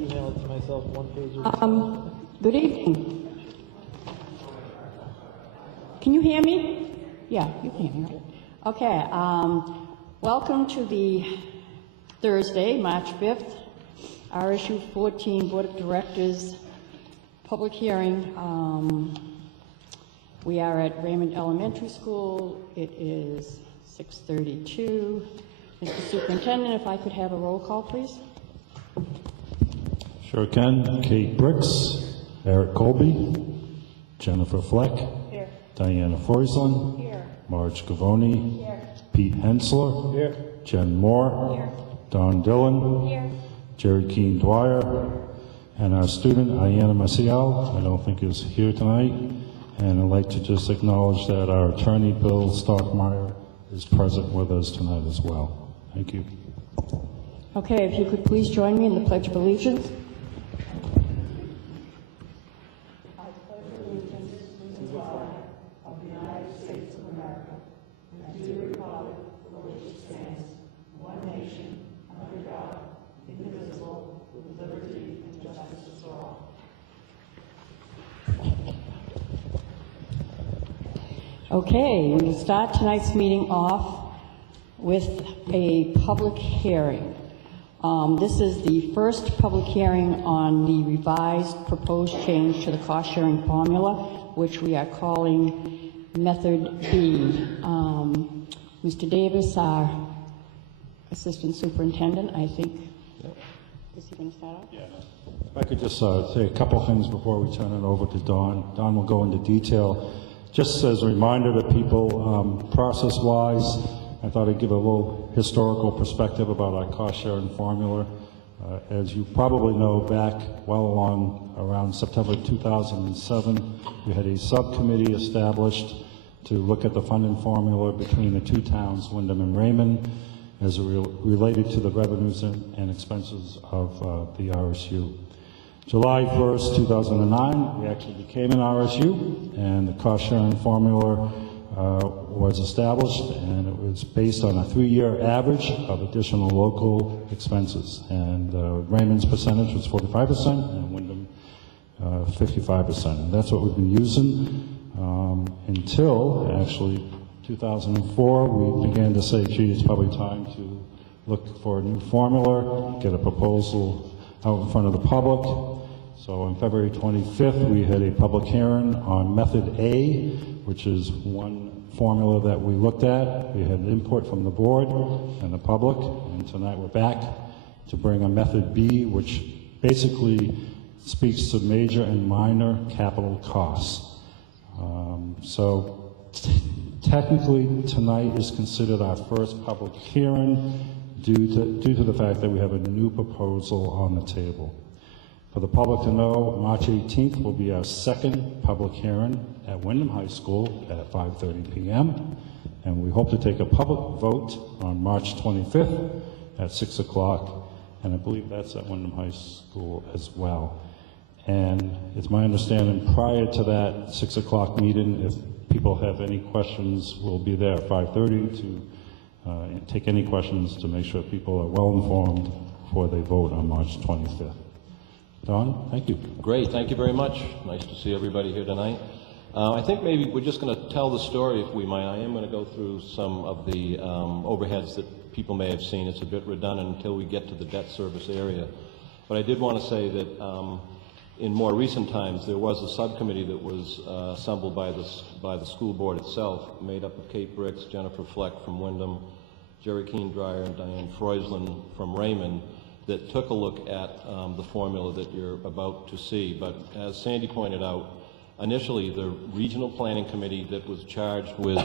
email it to myself, one page at a time. Good evening. Can you hear me? Yeah, you can hear me, right? Okay, welcome to the Thursday, March 5th, RSU 14 Board of Directors public hearing. We are at Raymond Elementary School. It is 6:32. Mr. Superintendent, if I could have a roll call, please. Sure can. Kate Bricks, Eric Colby, Jennifer Fleck, Here. Diana Froislin, Here. Marge Gavoni, Here. Pete Hensler, Here. Jen Moore, Here. Don Dillon, Here. Jerry Keene Dwyer, and our student, Ayanna Maciel, I don't think is here tonight. And I'd like to just acknowledge that our attorney, Bill Stockmeyer, is present with us tonight as well. Thank you. Okay, if you could please join me in the Pledge of Allegiance. Okay, we'll start tonight's meeting off with a public hearing. This is the first public hearing on the revised proposed change to the cost-sharing formula, which we are calling Method B. Mr. Davis, our Assistant Superintendent, I think, is he going to start off? Yeah. If I could just say a couple things before we turn it over to Don. Don will go into detail. Just as a reminder to people, process-wise, I thought I'd give a little historical perspective about our cost-sharing formula. As you probably know, back well along around September 2007, we had a subcommittee established to look at the funding formula between the two towns, Windham and Raymond, as related to the revenues and expenses of the RSU. July 1st, 2009, we actually became an RSU, and the cost-sharing formula was established, and it was based on a 3-year average of additional local expenses. And Raymond's percentage was 45%, and Windham 55%. And that's what we've been using until, actually, 2004, we began to say, gee, it's probably time to look for a new formula, get a proposal out in front of the public. So on February 25th, we had a public hearing on Method A, which is one formula that we looked at. We had input from the board and the public, and tonight we're back to bring a Method B, which basically speaks to major and minor capital costs. So technically, tonight is considered our first public hearing due to the fact that we have a new proposal on the table. For the public to know, March 18th will be our second public hearing at Windham High School at 5:30 p.m. And we hope to take a public vote on March 25th at 6 o'clock. And I believe that's at Windham High School as well. And it's my understanding prior to that 6 o'clock meeting, if people have any questions, we'll be there at 5:30 to take any questions to make sure people are well informed before they vote on March 25th. Don, thank you. Great, thank you very much. Nice to see everybody here tonight. I think maybe we're just going to tell the story, if we might. I am going to go through some of the overheads that people may have seen. It's a bit redundant until we get to the debt service area. But I did want to say that in more recent times, there was a subcommittee that was assembled by the school board itself, made up of Kate Bricks, Jennifer Fleck from Windham, Jerry Keene Dwyer, and Diane Froislin from Raymond, that took a look at the formula that you're about to see. But as Sandy pointed out, initially the regional planning committee that was charged with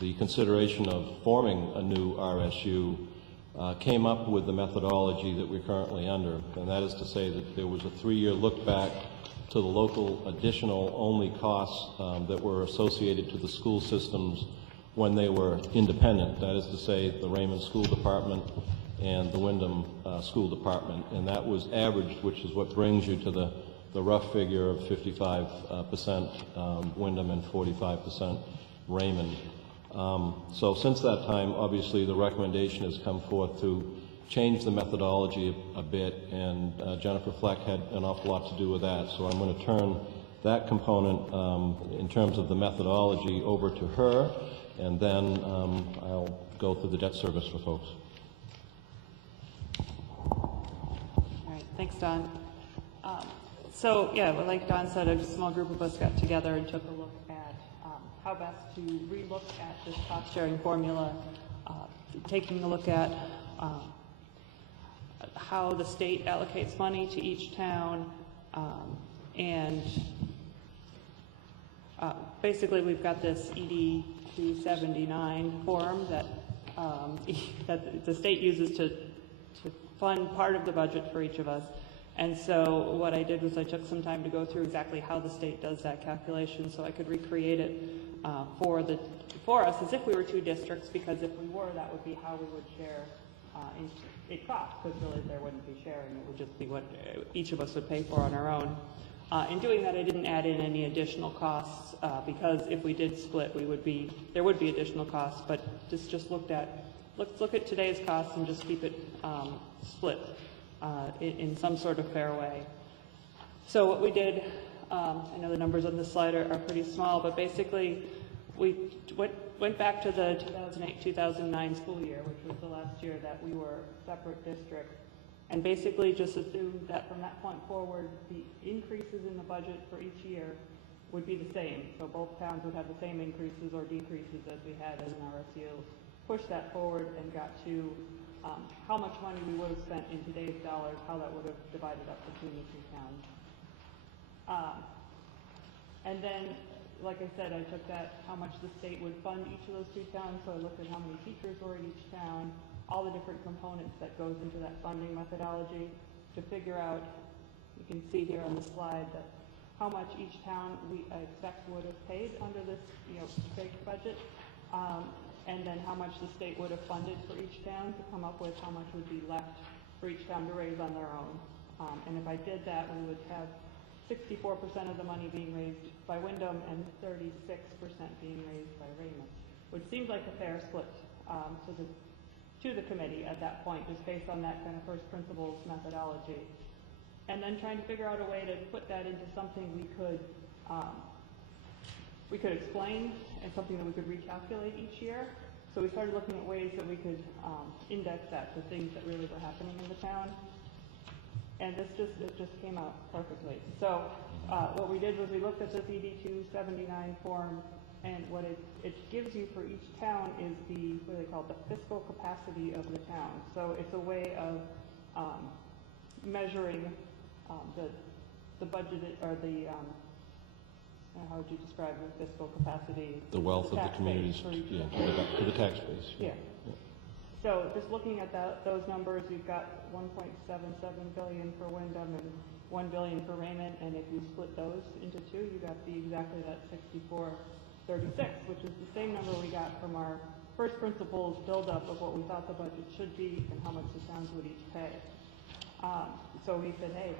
the consideration of forming a new RSU came up with the methodology that we're currently under, and that is to say that there was a 3-year look back to the local additional only costs that were associated to the school systems when they were independent. That is to say, the Raymond School Department and the Windham School Department, and that was averaged, which is what brings you to the rough figure of 55% Windham and 45% Raymond. So since that time, obviously, the recommendation has come forth to changed the methodology a bit, and Jennifer Fleck had an awful lot to do with that. So I'm going to turn that component in terms of the methodology over to her, and then I'll go through the debt service for folks. All right, thanks, Don. So, yeah, well, like Don said, a small group of us got together and took a look at how best to relook at this cost-sharing formula, taking a look at how the state allocates money to each town, and basically we've got this ED 279 form that that the state uses to fund part of the budget for each of us. And so what I did was I took some time to go through exactly how the state does that calculation so I could recreate it for us as if we were two districts, because if we were, that would be how we would share in cost, because really there wouldn't be sharing. It would just be what each of us would pay for on our own. In doing that, I didn't add in any additional costs because if we did split, there would be additional costs, but just looked at, let's look at today's costs and just keep it split in some sort of fair way. So what we did, I know the numbers on this slide are pretty small, but basically we went back to the 2008-2009 school year, which was the last year that we were separate districts, and basically just assumed that from that point forward, the increases in the budget for each year would be the same. So both towns would have the same increases or decreases as we had as an RSU. Pushed that forward and got to how much money we would have spent in today's dollars, how that would have divided up between the two towns. And then, like I said, I took that, how much the state would fund each of those two towns, so I looked at how many teachers were in each town, all the different components that goes into that funding methodology to figure out, you can see here on the slide, that how much each town I expect would have paid under this big budget. And then how much the state would have funded for each town to come up with how much would be left for each town to raise on their own. And if I did that, we would have 64% of the money being raised by Wyndham and 36% being raised by Raymond, which seems like a fair split to the committee at that point, just based on that kind of first principles methodology. And then trying to figure out a way to put that into something we could explain and something that we could recalculate each year. So we started looking at ways that we could index that to things that really were happening in the town. And it just came out perfectly. So what we did was we looked at this ED 279 form, and what it gives you for each town is what they call the fiscal capacity of the town. So it's a way of measuring the budget, or the how would you describe the fiscal capacity? The wealth of the communities, for the tax base. Yeah. So just looking at those numbers, we've got 1.77 billion for Wyndham and 1 billion for Raymond, and if you split those into two, you got exactly that 64-36, which is the same number we got from our first principles build-up of what we thought the budget should be and how much the towns would each pay. So we said, hey,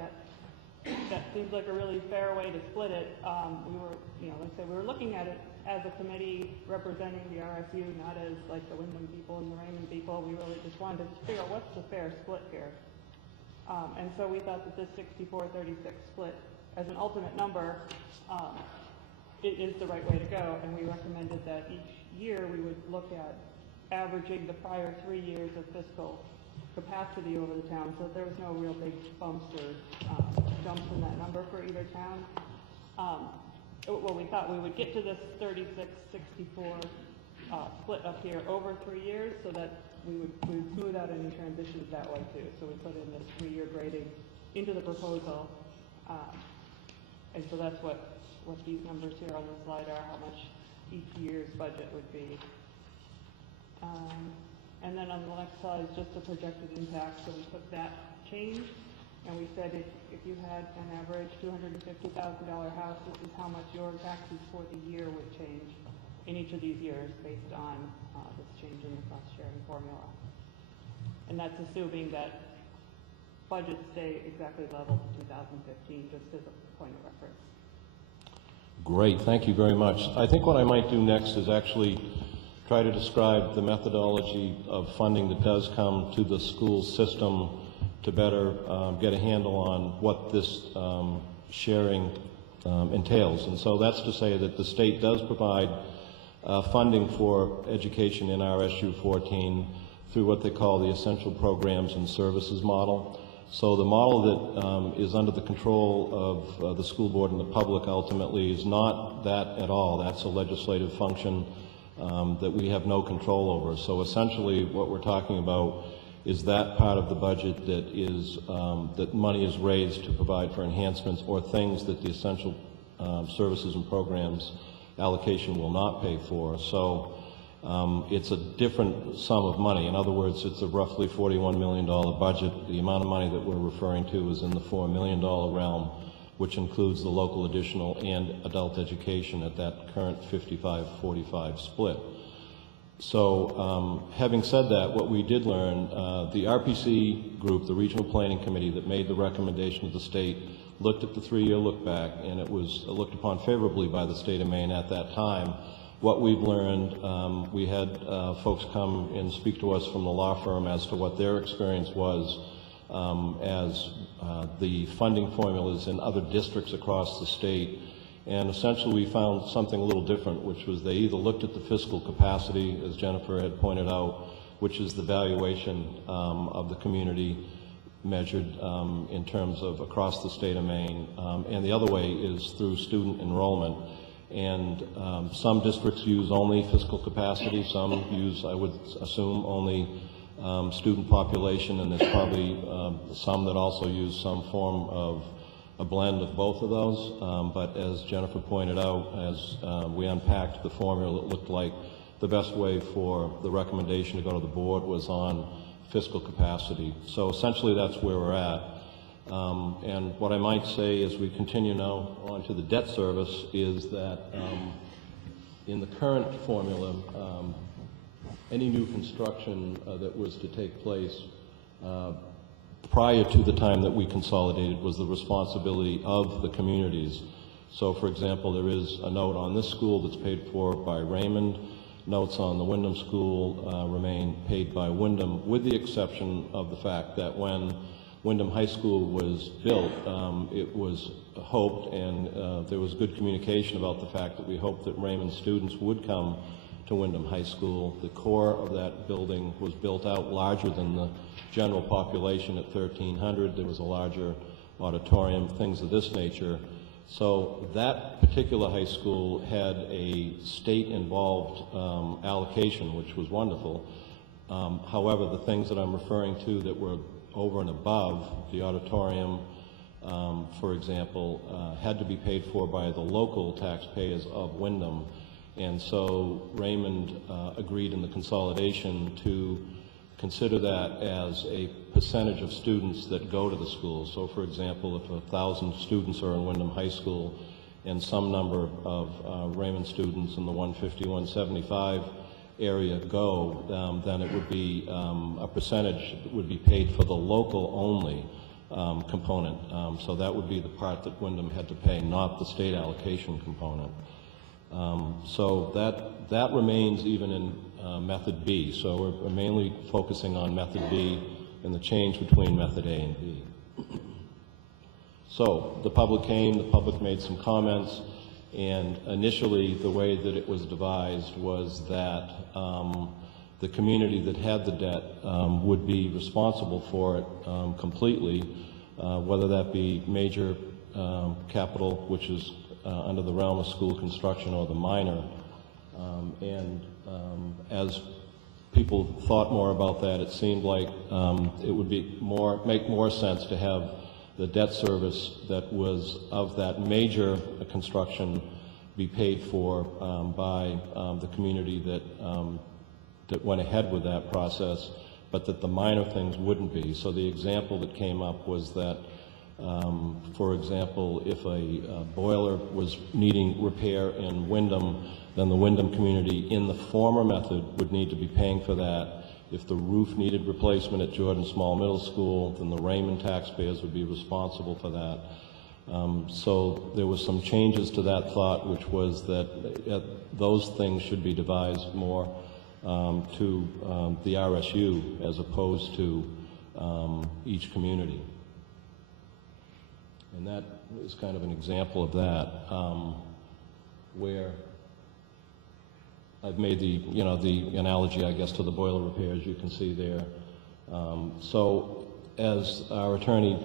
that seems like a really fair way to split it. We were, like I said, we were looking at it as a committee representing the RSU, not as like the Wyndham people and the Raymond people. We really just wanted to figure out what's the fair split here. And so we thought that this 64-36 split as an ultimate number, it is the right way to go. And we recommended that each year we would look at averaging the prior 3 years of fiscal capacity over the town, so there was no real big bumps or jumps in that number for either town. Well, we thought we would get to this 36-64 split up here over 3 years, so that we would smooth out any transitions that way too. So we put in this 3-year grading into the proposal, and so that's what these numbers here on the slide are, how much each year's budget would be. And then on the next slide is just the projected impact. So we took that change, and we said if you had an average $250,000 house, this is how much your taxes for the year would change in each of these years based on this change in the cost sharing formula. And that's assuming that budgets stay exactly level to 2015, just as a point of reference. Great, thank you very much. I think what I might do next is actually try to describe the methodology of funding that does come to the school system to better get a handle on what this sharing entails. And so that's to say that the state does provide funding for education in our SU 14 through what they call the Essential Programs and Services model. So the model that is under the control of the school board and the public ultimately is not that at all. That's a legislative function that we have no control over. So essentially what we're talking about is that part of the budget that is that money is raised to provide for enhancements or things that the essential services and programs allocation will not pay for. So it's a different sum of money. In other words, it's a roughly $41 million budget. The amount of money that we're referring to is in the $4 million realm, which includes the local additional and adult education at that current 55-45 split. So having said that, what we did learn, the RPC group, the Regional Planning Committee that made the recommendation to the state, looked at the 3-year look back, and it was looked upon favorably by the state of Maine at that time. What we've learned, we had folks come and speak to us from the law firm as to what their experience was as the funding formulas in other districts across the state. And essentially we found something a little different, which was they either looked at the fiscal capacity, as Jennifer had pointed out, which is the valuation of the community measured in terms of across the state of Maine, and the other way is through student enrollment. And some districts use only fiscal capacity, some use, I would assume, only student population, and there's probably some that also use some form of a blend of both of those. But as Jennifer pointed out, as we unpacked the formula, it looked like the best way for the recommendation to go to the board was on fiscal capacity. So essentially that's where we're at. And what I might say as we continue now on to the debt service is that in the current formula, any new construction that was to take place prior to the time that we consolidated was the responsibility of the communities. So for example, there is a note on this school that's paid for by Raymond. Notes on the Wyndham School remain paid by Wyndham, with the exception of the fact that when Wyndham High School was built, it was hoped, and there was good communication about the fact that we hoped that Raymond students would come to Wyndham High School. The core of that building was built out larger than the general population at 1,300. There was a larger auditorium, things of this nature. So that particular high school had a state-involved allocation, which was wonderful. However, the things that I'm referring to that were over and above, the auditorium, for example, had to be paid for by the local taxpayers of Wyndham. And so Raymond agreed in the consolidation to consider that as a percentage of students that go to the school. So for example, if 1,000 students are in Wyndham High School and some number of Raymond students in the 150, 175 area go, then it would be a percentage that would be paid for the local only component. So that would be the part that Wyndham had to pay, not the state allocation component. So that remains even in method B. So we're mainly focusing on method B and the change between method A and B. So the public came, the public made some comments, and initially the way that it was devised was that the community that had the debt would be responsible for it completely, whether that be major capital, which is under the realm of school construction, or the minor. As people thought more about that, it seemed like it would be make more sense to have the debt service that was of that major construction be paid for by the community that went ahead with that process, but that the minor things wouldn't be. So the example that came up was that, for example, if a boiler was needing repair in Wyndham, then the Wyndham community in the former method would need to be paying for that. If the roof needed replacement at Jordan Small Middle School, then the Raymond taxpayers would be responsible for that. So there was some changes to that thought, which was that those things should be devised more to the RSU as opposed to each community. And that is kind of an example of that, where I've made the, you know, the analogy, I guess, to the boiler repairs you can see there. So as our attorney,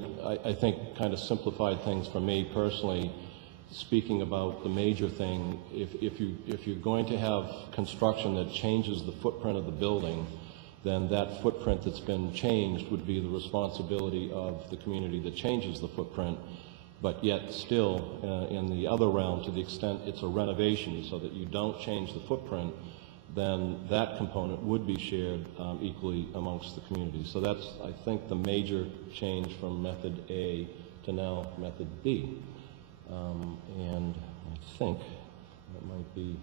I think, kind of simplified things for me personally, speaking about the major thing, if you're going to have construction that changes the footprint of the building, then that footprint that's been changed would be the responsibility of the community that changes the footprint. But yet still, in the other realm, to the extent it's a renovation so that you don't change the footprint, then that component would be shared equally amongst the community. So that's, I think, the major change from method A to now method B. And I think that might be...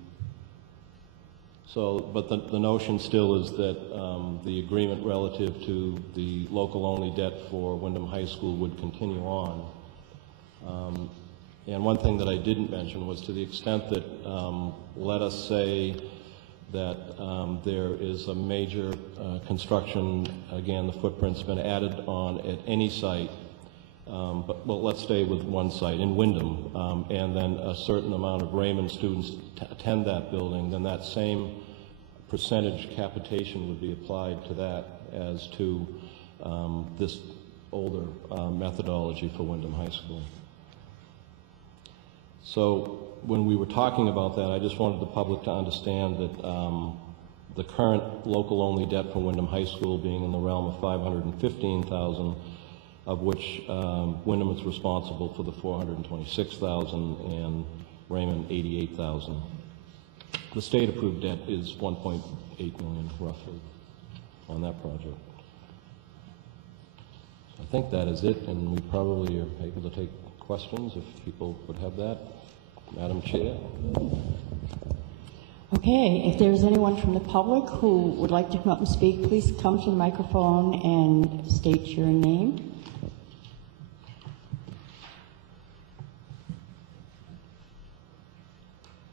So, but the notion still is that the agreement relative to the local-only debt for Wyndham High School would continue on. And one thing that I didn't mention was, to the extent that, let us say that there is a major construction, again, the footprint's been added on at any site, but well, let's stay with one site, in Wyndham, and then a certain amount of Raymond students attend that building, then that same percentage capitation would be applied to that as to this older methodology for Wyndham High School. So when we were talking about that, I just wanted the public to understand that the current local-only debt for Wyndham High School being in the realm of $515,000, of which Wyndham is responsible for the $426,000 and Raymond $88,000. The state-approved debt is $1.8 million, roughly, on that project. So I think that is it, and we probably are able to take questions if people would have that. Madam Chair. Okay, if there's anyone from the public who would like to come up and speak, please come to the microphone and state your name.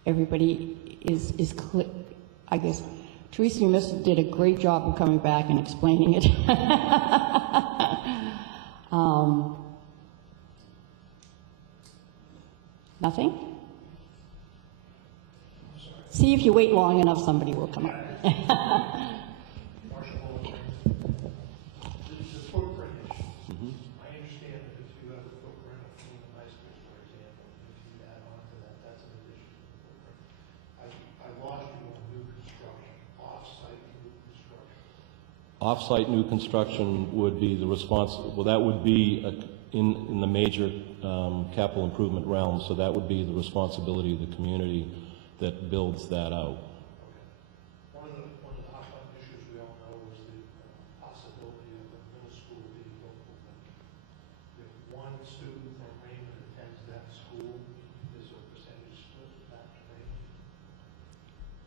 Everybody is clear. I guess Teresa, you did a great job of coming back and explaining it. Nothing? See if you wait long enough, somebody will come up. The footprint issue. I understand that if you have a footprint of Wyndham High School, for example, if you add on to that, that's an additional footprint. I lost you on new construction, off-site new construction. Off-site new construction would be the well, that would be in the major capital improvement realm, so that would be the responsibility of the community that builds that out. One of the hot-button issues we all know is the possibility of a middle school being local. If one student from Raymond attends that school, is a percentage split back to Raymond?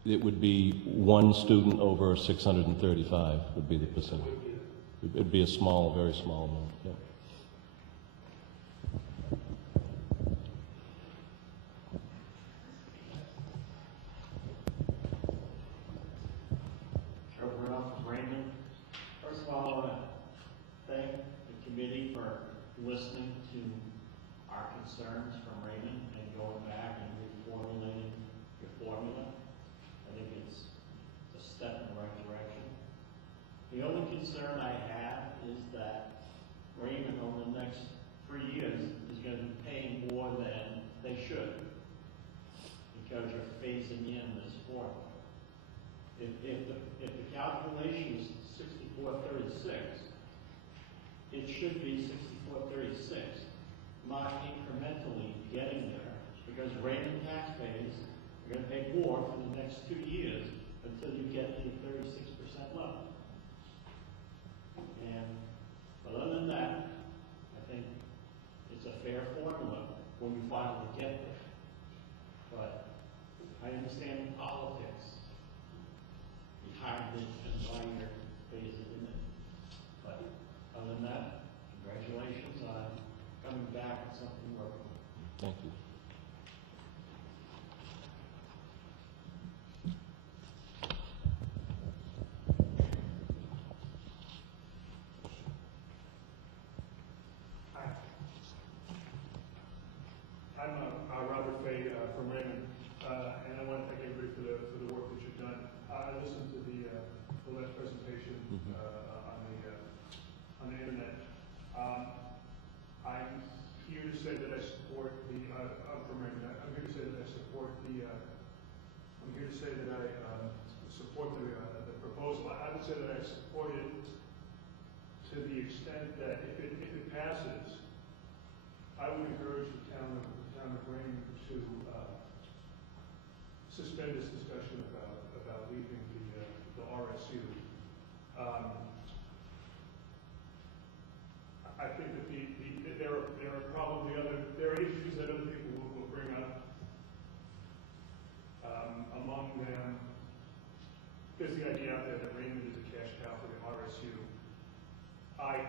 It would be one student over 635 would be the percentage. It would be a small, very small amount. Yeah. Listening to our concerns from Raymond and going back and reformulating your formula. I think it's a step in the right direction. The only concern I have is that Raymond over the next 3 years is going to be paying more than they should because you're phasing in this formula. If the calculation is 6436, it should be 6436, not incrementally getting there, because Raymond taxpayers are going to pay more for the next 2 years until you get to the 36% level. But other than that, I think it's a fair formula when you finally get there. But I understand politics behind it and why you're phasing in it. But other than that, congratulations on coming back with something workable. Thank you. support it to the extent that if it passes, I would encourage the town of Raymond to suspend this discussion about leaving the RSU. I think that there are probably there are issues that other people will bring up. Among them, there's the idea out there that Raymond is a cash cow for the RSU. I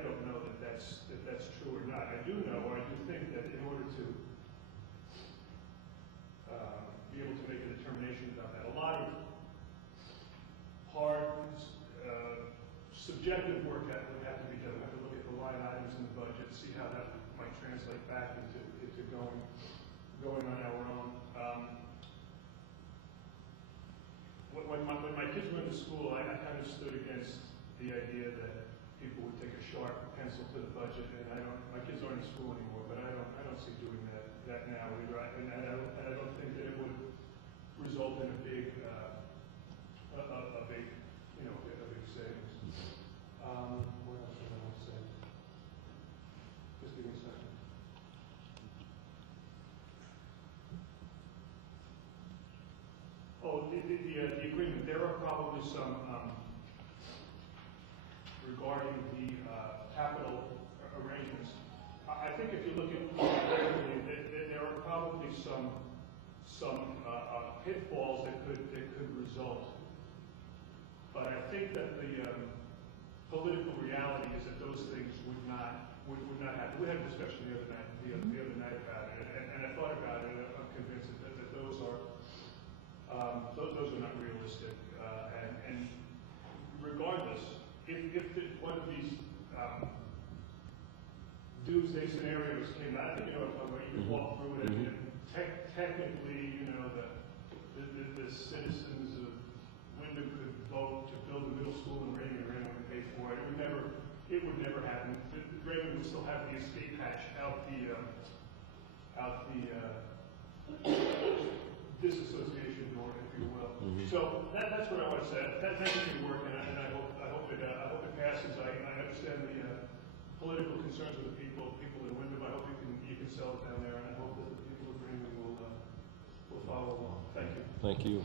don't know that that's true or not. I do know, or I do think that in order to be able to make a determination about that, a lot of hard, subjective work that would have to be done. We have to look at the line items in the budget, see how that might translate back into going on our own. When my kids went to school, I kind of stood against the idea that people would take a sharp pencil to the budget, and my kids aren't in school anymore, but I don't see doing that now either. And I don't think that it would result in a big savings. What else did I want to say? Just give me a second. Oh, the agreement. There are probably some regarding the capital arrangements. I think if you look at there are probably some pitfalls that could result. But I think that the political reality is that those things would not happen. We had a discussion the other night about it, and I thought about it. I'm convinced that those are not realistic. And regardless, if one of these doomsday scenarios came out, I think you know what I'm talking about. You can walk through it, and technically, the citizens of Wyndham could vote to build a middle school in Raymond, and Raymond would pay for it. It would never happen. Raymond would still have the escape hatch out the disassociation door, if you will. Mm-hmm. So that's what I want to say. That's going to work, and I hope it passes. I understand the political concerns of the people in Wyndham. I hope you can sell it down there, and I hope that the people of Raymond will follow along. Thank you. Thank you.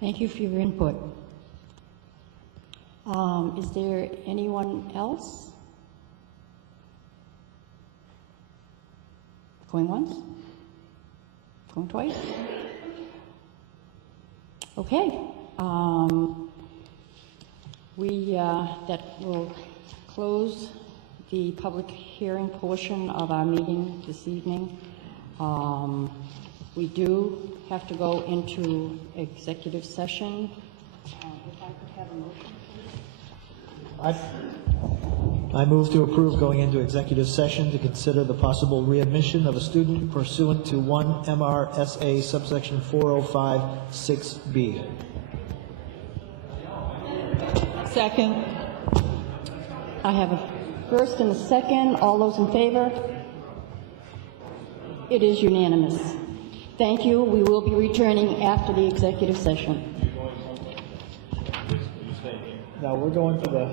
Thank you for your input. Is there anyone else? Going once? Going twice? Okay. That will close the public hearing portion of our meeting this evening. We do have to go into executive session. If I could have a motion, please. I move to approve going into executive session to consider the possible readmission of a student pursuant to 1 MRSA subsection 4056B. Second. I have a first and a second. All those in favor? It is unanimous. Thank you. We will be returning after the executive session. Now we're going to the...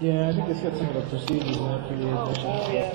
Yeah, I think it's got some of the procedures in it for the admission. Oh, yeah.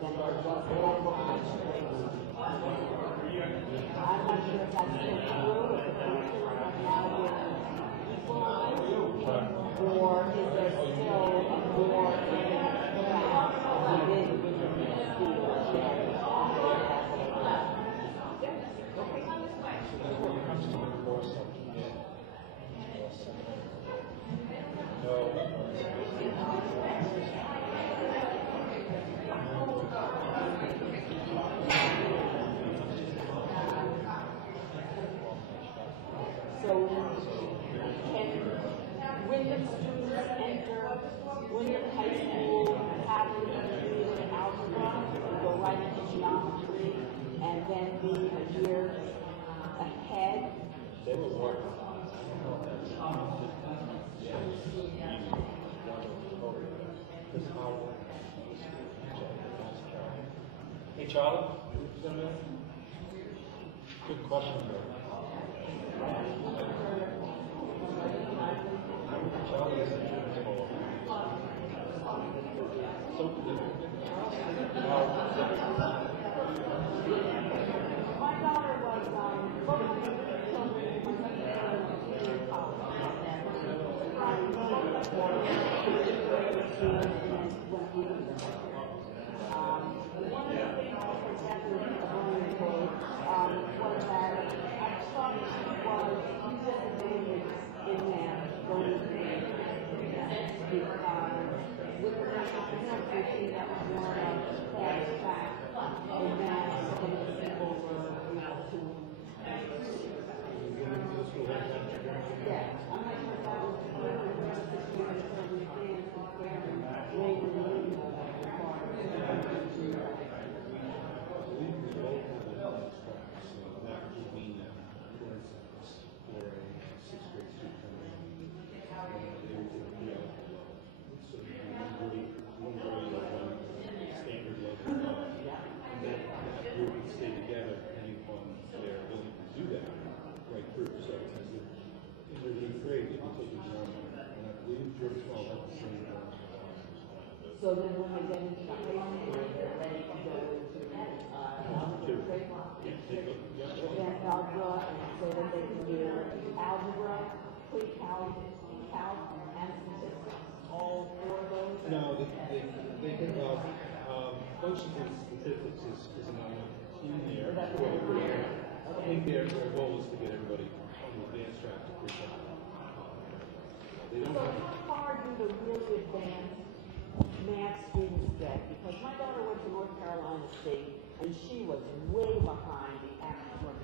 then there was a local contribution. I'm not sure if that's still true, if the curriculum has now been equalized, or is there still a more within the school? So, when the students enter Wyndham High School, have to do algebra, and go right into geometry, and then be a year ahead? Hey, Charlie? Good question. My daughter was, both of the children one of the things I projected was that I thought was disadvantage in that going because with the national penalty, you see that was more of a fast track in that some of the people were able to. Yeah, I'm not sure if that was really So then when they get into high school, they're ready to go into advanced algebra, and so that they can do algebra, pre-calc, calc, and statistics, all four of those? No, they can, functional statistics is not in there. I think their goal is to get everybody on the advanced track to pre-calc. So how far do the really advanced math students get? Because my daughter went to North Carolina State, and she was way behind the actual.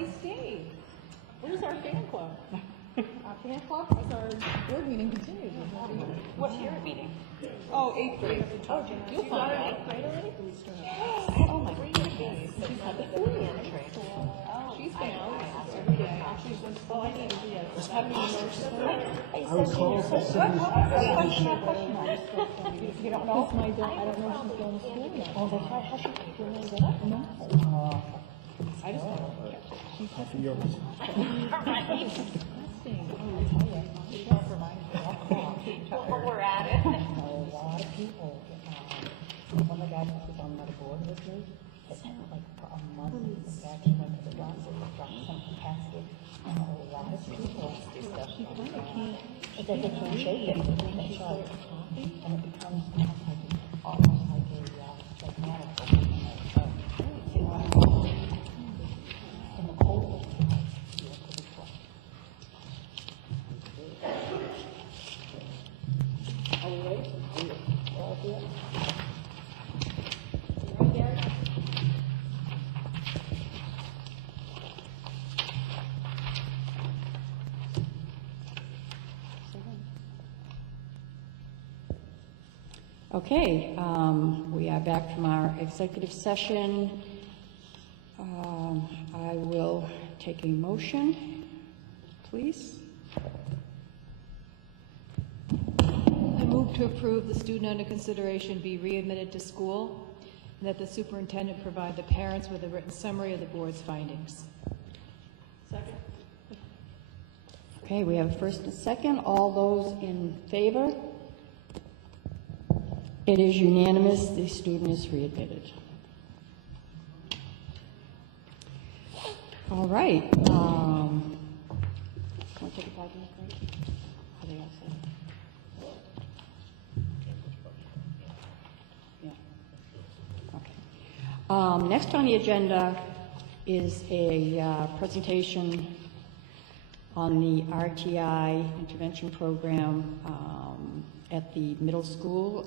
everybody stayed. Where's our fan club? Our fan club, as our board meeting continues. What's your meeting? Oh, 8th grade. Oh, You'll find out. eighth grade already? Oh, my goodness. She's had the food entry. She's been out every day. She's been so I need to be a happy I recall You don't know? I don't know if she's going to school yet. Oh, that's right. How's she doing that? No. I just don't know. She's having Well, we're at it. a lot of people. One of the guys who was on another board with me, has had like for a month, in fact, she went to the doctor, got some capacity, and a lot of people, she kind of can't, it's like they can't shake it, they try to coffee, and it becomes like, almost like a, like manic. In the cold, are we ready? All good? Okay, we are back from our executive session. I will take a motion, please. I move to approve the student under consideration be readmitted to school, and that the superintendent provide the parents with a written summary of the board's findings. Second? Okay, we have a first and second. All those in favor? It is unanimous. The student is readmitted. All right. Want to take a 5-minute break? Are they all set? Yeah. Okay. Next on the agenda is a presentation on the RTI intervention program at the middle school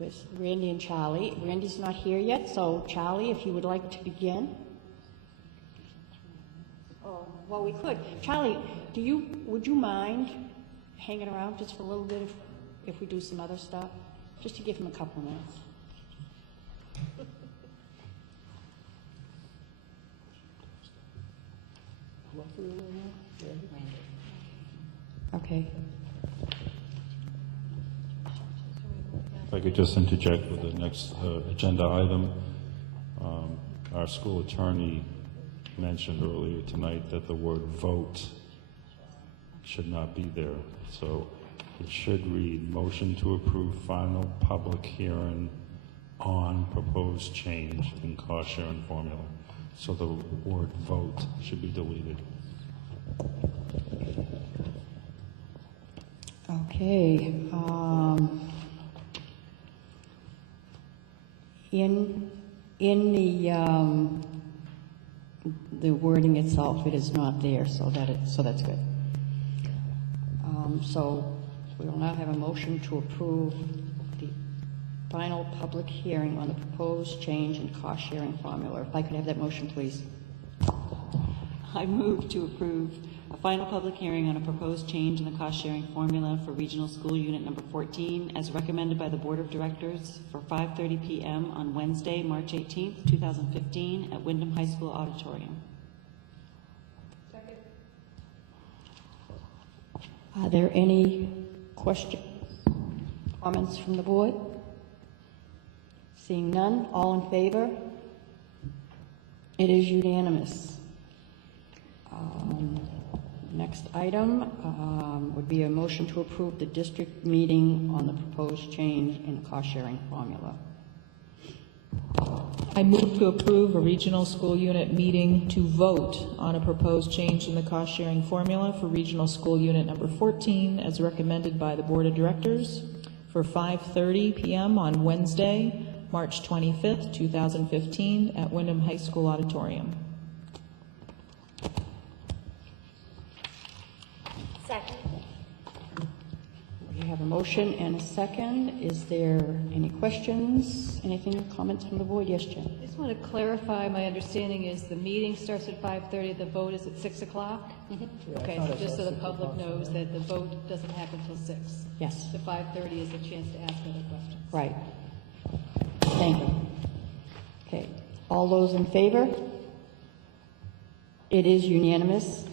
with Randy and Charlie. Randy's not here yet, so Charlie, if you would like to begin. Oh, well, we could. Charlie, would you mind hanging around just for a little bit if we do some other stuff? Just to give him a couple minutes. Okay. If I could just interject with the next agenda item. Our school attorney mentioned earlier tonight that the word vote should not be there. So it should read, motion to approve final public hearing on proposed change in cost sharing formula. So the word vote should be deleted. Okay. In the wording itself, it is not there, so that's good. So we will now have a motion to approve the final public hearing on the proposed change in cost sharing formula. If I could have that motion, please. I move to approve a final public hearing on a proposed change in the cost-sharing formula for Regional School Unit Number 14 as recommended by the Board of Directors for 5:30 p.m. on Wednesday, March 18th, 2015 at Wyndham High School Auditorium. Second? Are there any questions, comments from the board? Seeing none, all in favor? It is unanimous. Next item would be a motion to approve the district meeting on the proposed change in the cost-sharing formula. I move to approve a regional school unit meeting to vote on a proposed change in the cost-sharing formula for Regional School Unit Number 14 as recommended by the Board of Directors for 5:30 p.m. on Wednesday, March 25th, 2015 at Wyndham High School Auditorium. We have a motion and a second. Is there any questions, anything, comments from the board? Yes, Jen? I just want to clarify, my understanding is the meeting starts at 5:30, the vote is at 6 o'clock? Okay, so just so the public knows that the vote doesn't happen until 6. Yes. The 5:30 is a chance to ask other questions. Right. Thank you. Okay, all those in favor? It is unanimous.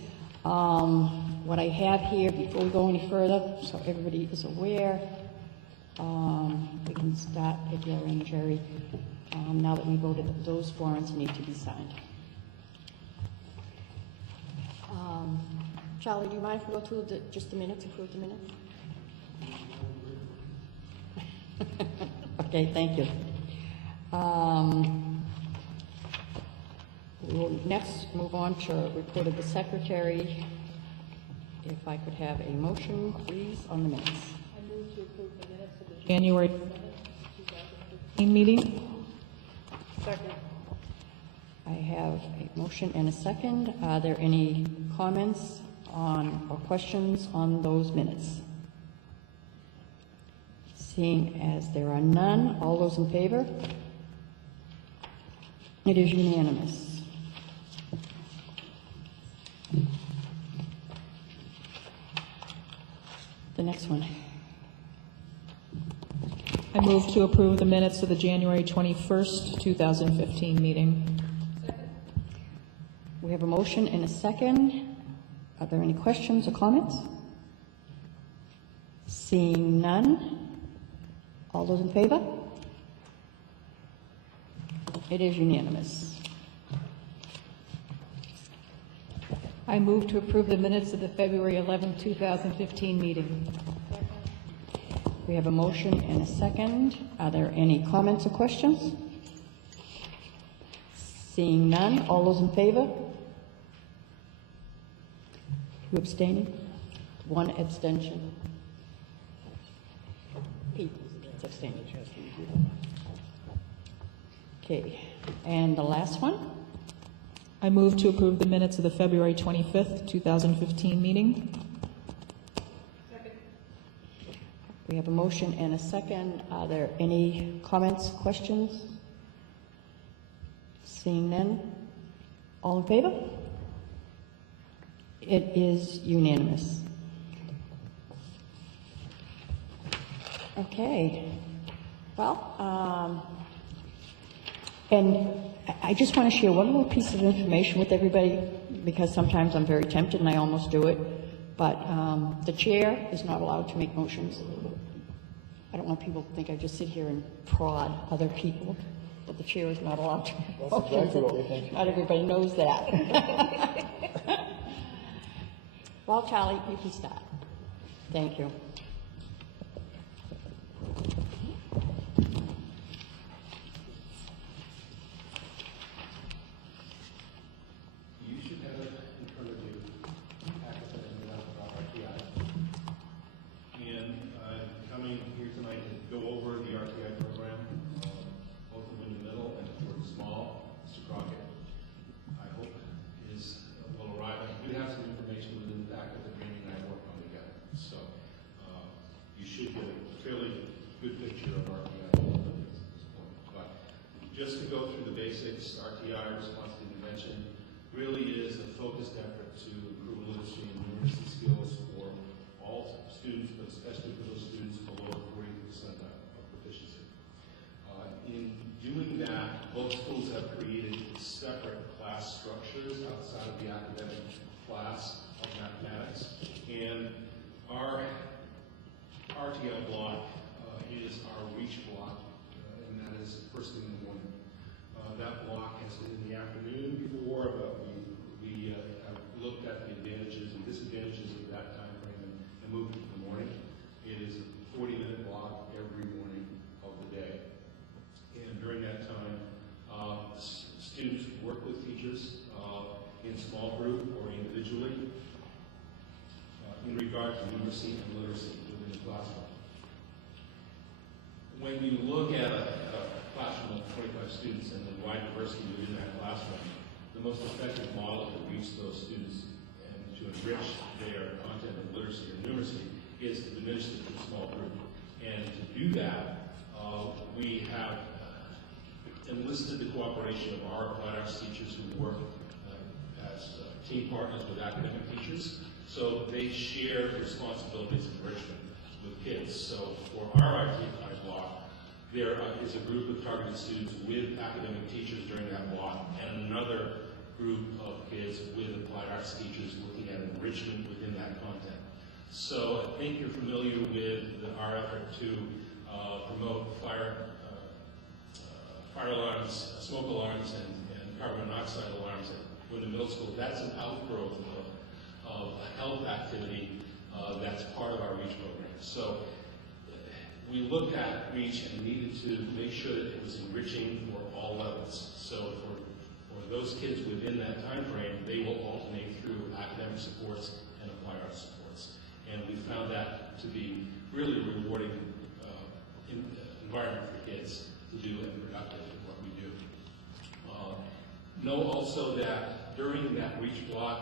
What I have here, before we go any further, so everybody is aware, we can start at your end, Jerry. Now that we voted, those warrants need to be signed. Charlie, do you mind if we go through just the minutes, approve the minutes? Okay, thank you. We will next move on to report of the secretary. If I could have a motion, please, on the minutes. I move to approve the minutes of the January 2015 meeting. Second. I have a motion and a second. Are there any comments on or questions on those minutes? Seeing as there are none, all those in favor? It is unanimous. The next one. I move to approve the minutes of the January 21st, 2015 meeting. We have a motion and a second. Are there any questions or comments? Seeing none, all those in favor? It is unanimous. I move to approve the minutes of the February 11, 2015 meeting. We have a motion and a second. Are there any comments or questions? Seeing none, all those in favor? Two abstaining, one abstention. Pete is abstaining. Okay, and the last one? I move to approve the minutes of the February 25th, 2015 meeting. We have a motion and a second. Are there any comments, questions? Seeing none, all in favor? It is unanimous. Okay. Well, and I just want to share one little piece of information with everybody, because sometimes I'm very tempted and I almost do it, but the chair is not allowed to make motions. I don't want people to think I just sit here and prod other people, but the chair is not allowed to make motions. Not everybody knows that. Well, Charlie, you can start. Thank you. You should have in front of you a packet that ended up about RTI. And I'm coming here tonight to go over the RTI program, both in the middle and for the small. Mr. Crockett, I hope will arrive. I do have some information within the packet that Randy and I worked on together. So you should get a fairly good picture of RTI at this point. But just to go through the basics, RTI, response to intervention, really is a focused effort to improve literacy and numeracy skills for all students, but especially for those students below 40% of proficiency. In doing that, both schools have created separate class structures outside of the academic class of mathematics. And our RTL block is our reach block, and that is first thing in the morning. That block has been in the afternoon before, but we have looked at the advantages and disadvantages of that time frame and moved it to the morning. It is a 40-minute block every morning of the day. And during that time, students work with teachers in small group or individually in regard to numeracy and literacy within the classroom. When you look at a classroom of 25 students and the wide diversity within that classroom, the most effective model to reach those students and to enrich their content of literacy or numeracy is to diminish it to a small group. And to do that, we have enlisted the cooperation of our applied arts teachers who work as team partners with academic teachers. So they share responsibilities of enrichment with kids. So for our RTI block, there is a group of targeted students with academic teachers during that block, and another group of kids with applied arts teachers looking at enrichment within that content. So I think you're familiar with our effort to promote fire alarms, smoke alarms, and carbon monoxide alarms at Wyndham Middle School. That's an outgrowth of a health activity that's part of our REACH program. So we looked at REACH and needed to make sure that it was enriching for all levels. So for those kids within that time frame, they will alternate through academic supports and applied arts supports. And we found that to be really rewarding environment for kids to do and productive in what we do. Know also that during that REACH block,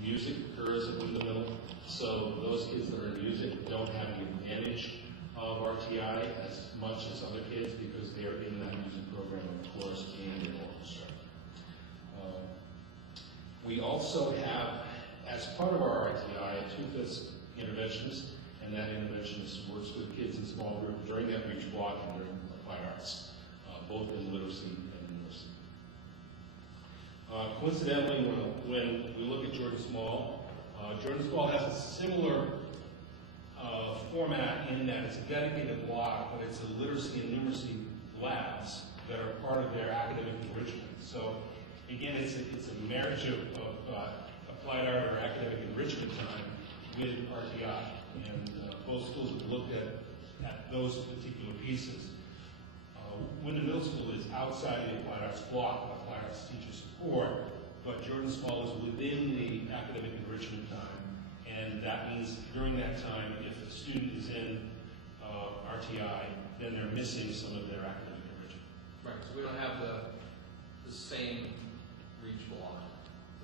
music occurs at Wyndham Middle. So those kids that are in music don't have the advantage of RTI as much as other kids because they're in that music program, of course, and in orchestra. We also have, as part of our RTI, a toothless interventionist, and that interventionist works with kids in small groups during that REACH block and during applied arts, both in literacy and numeracy. Coincidentally, when we look at Jordan Small has a similar format in that it's a dedicated block, but it's a literacy and numeracy labs that are part of their academic enrichment. So again, it's a marriage of applied art or academic enrichment time with RTI. And both schools have looked at those particular pieces. Wyndham Middle School is outside the applied arts block of applied arts teacher support, but Jordan Small is within the academic enrichment time. And that means during that time, if a student is in RTI, then they're missing some of their academic enrichment. Right, so we don't have the same REACH block.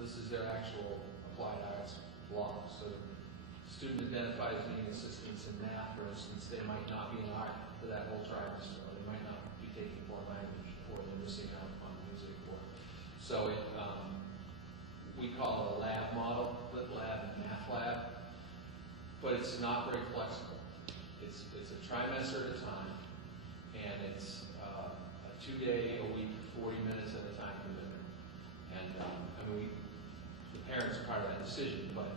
This is their actual applied arts block. So the student identifies needing assistance in math, for instance, they might not be in art for that whole trimester, or they might not be taking foreign language, or they're missing out on music. So we call it a lab model, lit lab and math lab, but it's not very flexible. It's a trimester at a time, and it's a 2-day a week, 40 minutes at a time commitment. And I mean, the parents are part of that decision, but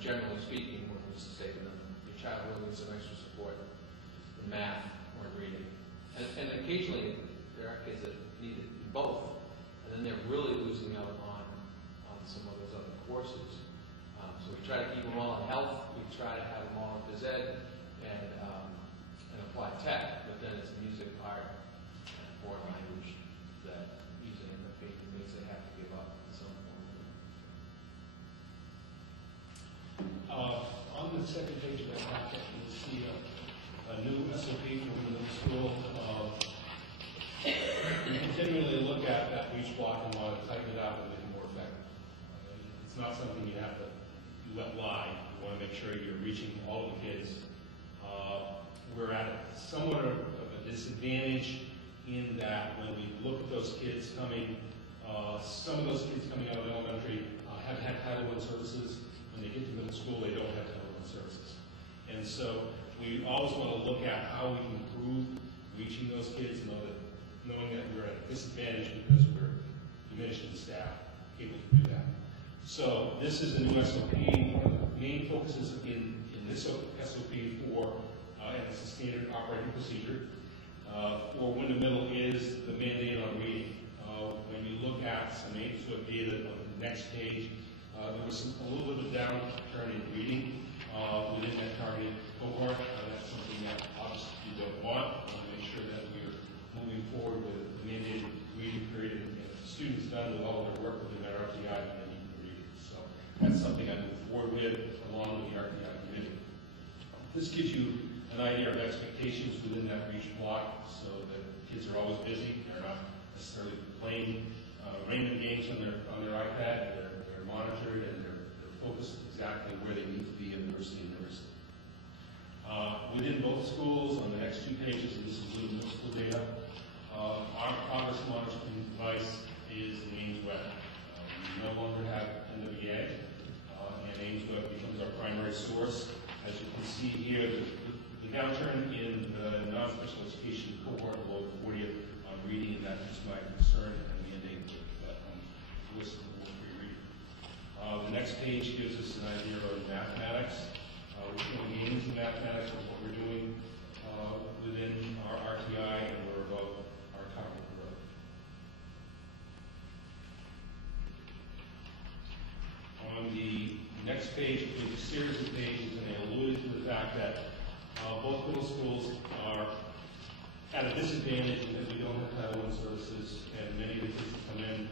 generally speaking, we're just say to them, your child really needs some extra support in math or in reading. And occasionally there are kids that need it in both, and then they're really losing out on some of those other courses. So we try to keep them all in health, we try to have them all in phys ed and applied tech, but then it's music, art, and foreign language that usually end up being the things they have to give up in some form. On the second page of that packet, you'll see a new SOP for the middle school. We continually look at that REACH block and want to tighten it up and make it more effective. It's not something you have to let lie. You want to make sure you're reaching all of the kids. We're at somewhat of a disadvantage in that when we look at those kids coming, some of those kids coming out of elementary have had Title I services. When they get to middle school, they don't have Title I services. And so we always want to look at how we can improve reaching those kids, knowing that we're at a disadvantage because we're diminishing the staff able to do that. So this is a new SOP. One of the main focuses in this SOP and it's a standard operating procedure for Wyndham Middle is the mandate on reading. When you look at some sort of data on the next page, there was a little bit of a downturn in reading within that targeted cohort. That's something that obviously you don't want. We want to make sure that we're moving forward with the mandated reading period and students done with all their work within their RTI and need to read. So that's something I move forward with along with the RTI committee. This gives you an idea of expectations within that REACH block so that kids are always busy. They're not necessarily playing Raymond games on their iPad. They're monitored and they're focus exactly where they need to be in diversity and diversity. Within both schools, on the next 2 pages, and this is the middle school data, our progress monitoring device is the Ames Web. We no longer have NWA, and Ames Web becomes our primary source. As you can see here, the downturn in the non-special education cohort below the 40th on reading, and that is my concern and mandate that list of the for your reading. The next page gives us an idea of mathematics. We're showing gains in mathematics of what we're doing within our RTI, and we're above our target growth. On the next page, there's a series of pages, and they alluded to the fact that both middle schools are at a disadvantage in that we don't have Title I services, and many of the kids that come in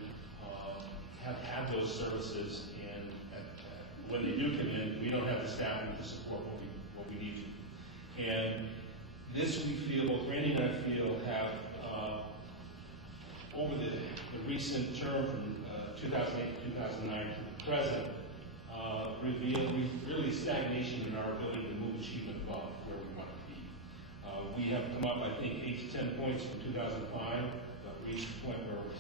have had those services, and when they do come in, we don't have the staffing to support what we need to. And this we feel, both Randy and I feel, have over the recent term from 2008 to 2009 to the present, revealed really stagnation in our ability to move achievement above where we want to be. We have come up, I think, 8 to 10 points from 2005, but reached a point where we're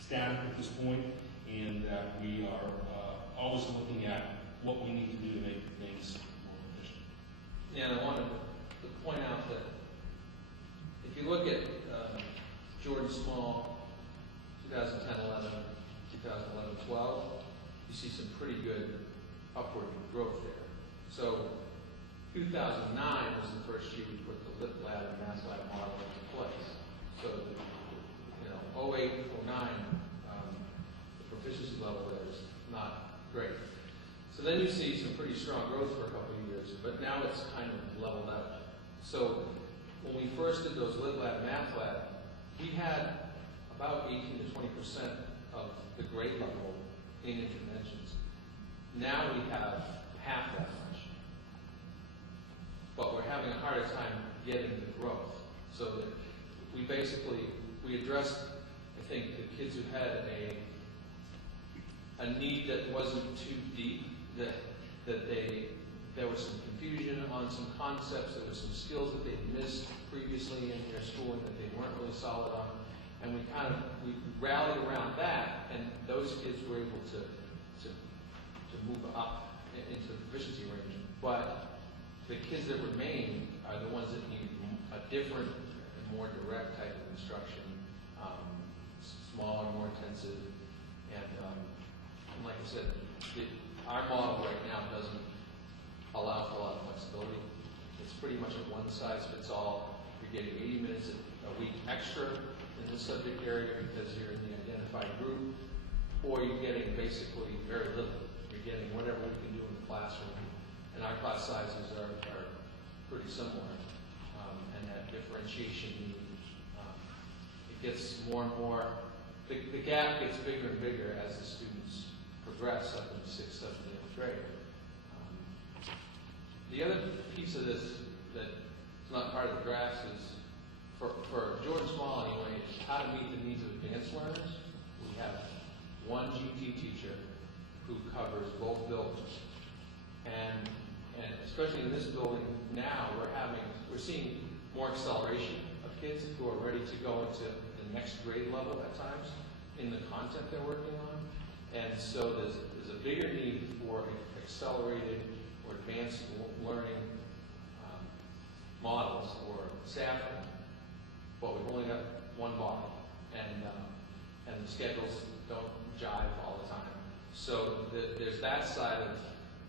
static at this point, and that we are always looking at what we need to do to make things more efficient. Yeah, and I wanted to point out that if you look at Jordan Small, 2010-11, 2011-12, you see some pretty good upward growth there. So 2009 was the first year we put the Lit Lab and Math Lab model into place. So, 08, 09, the proficiency level there is not great. So then you see some pretty strong growth for a couple of years, but now it's kind of leveled out. So when we first did those Lit Lab and Math Lab, we had about 18 to 20% of the grade level in interventions. Now we have half that much, but we're having a harder time getting the growth. So that we addressed, I think, the kids who had a need that wasn't too deep, that there was some confusion on some concepts, there were some skills that they missed previously in their schooling that they weren't really solid on, and we rallied around that, and those kids were able to move up into the proficiency range. But the kids that remain are the ones that need a different and more direct type of instruction, smaller, more intensive, and like I said, our model right now doesn't allow for a lot of flexibility. It's pretty much a one-size-fits-all. You're getting 80 minutes a week extra in this subject area because you're in the identified group, or you're getting basically very little. You're getting whatever we can do in the classroom, and our class sizes are pretty similar, and that differentiation need, it gets more and more, the gap gets bigger and bigger as the students progress up into 6th, 7th, and 8th grade. The other piece of this that is not part of the graphs is, for Jordan Small anyway, is how to meet the needs of advanced learners. We have one GT teacher who covers both buildings. And especially in this building now, we're seeing more acceleration of kids who are ready to go into the next grade level at times in the content they're working on. And so there's a bigger need for accelerated or advanced learning models or staffing, but we've only got one body, and the schedules don't jive all the time. So there's that side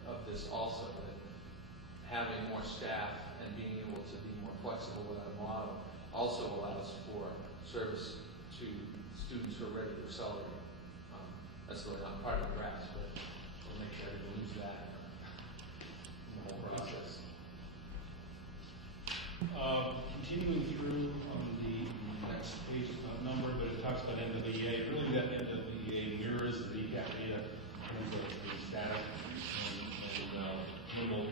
of this also, that having more staff and being able to be more flexible with our model also allows for service to students who are ready to accelerate. That's really not part of the graphs, but we'll make sure we lose that in the whole process. Continuing through on the next page, it's not numbered, but it talks about NWEA. Really, that NWEA mirrors the recap data in terms of the static and minimal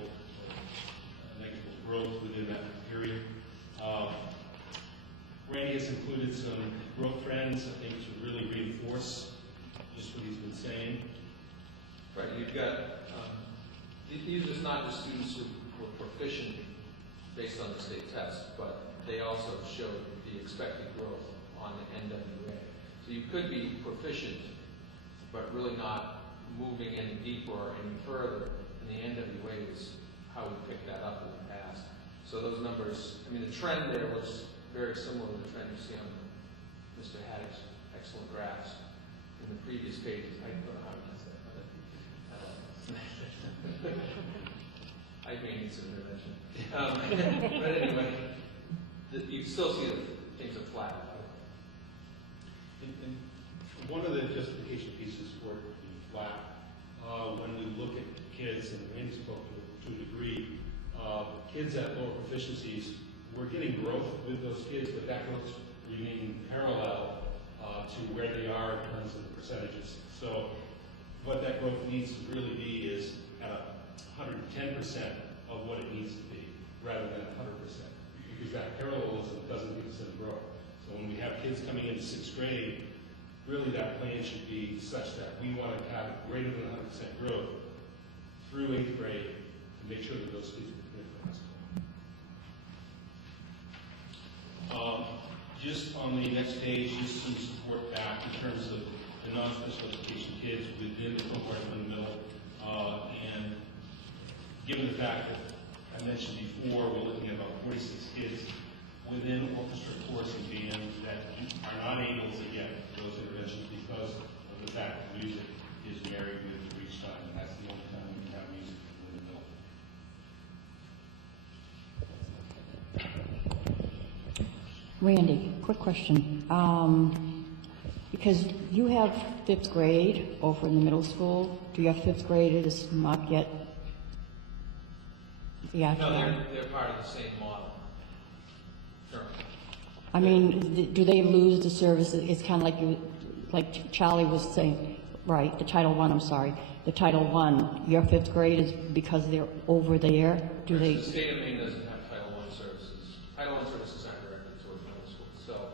negative growth within that period. Randy has included some growth trends, I think, to really reinforce just what he's been saying. Right, you've got, these are not just students who were proficient based on the state test, but they also showed the expected growth on the NWA. So you could be proficient, but really not moving any deeper or any further, and the NWA is how we picked that up in the past. So those numbers, I mean, the trend there looks very similar to the trend you see on Mr. Haddock's excellent graphs in the previous pages. I don't know how to use that, but I may need some intervention. But anyway, you still see that things are flat. And one of the justification pieces for it being flat, when we look at kids, and Randy spoke to a degree, kids at lower proficiencies, we're getting growth with those kids, but that growth's remaining parallel to where they are in terms of the percentages. So what that growth needs to really be is at 110% of what it needs to be, rather than 100%, because that parallelism doesn't give us any growth. So when we have kids coming into 6th grade, really that plan should be such that we want to have greater than 100% growth through 8th grade to make sure that those kids are prepared for high school. Just on the next page, just some support back in terms of the non-special education kids within the program in the middle. And given the fact that I mentioned before, we're looking at about 46 kids within orchestra, chorus, and band that are not able to get those interventions because of the fact that music is married with reach time, and that's the only time we can have music in the middle. Randy, quick question. Because you have 5th grade over in the middle school, do you have 5th graders not get the No, RTI? they're part of the same model. Sure. I mean, do they lose the services? It's kind of like like Charlie was saying, right, the Title I, I'm sorry. The Title I, your 5th grade is because they're over there? Do they? The state of Maine doesn't have Title I services. Title I services aren't directed towards middle school. So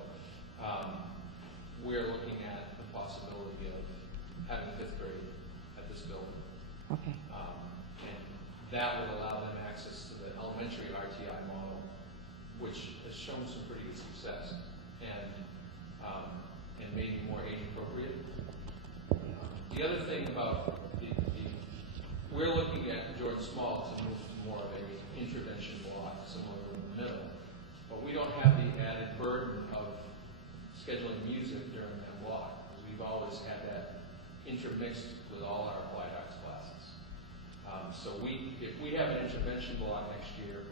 we're looking at the possibility of having 5th grade at this building. Okay. And that would allow them access to the elementary RTI model, which has shown some pretty good success and maybe more age appropriate. The other thing about we're looking at Jordan Small to move to more of a intervention block, similar to the middle, but we don't have the added burden of scheduling music during that block. We've always had that intermixed with all our applied arts classes. So if we have an intervention block next year,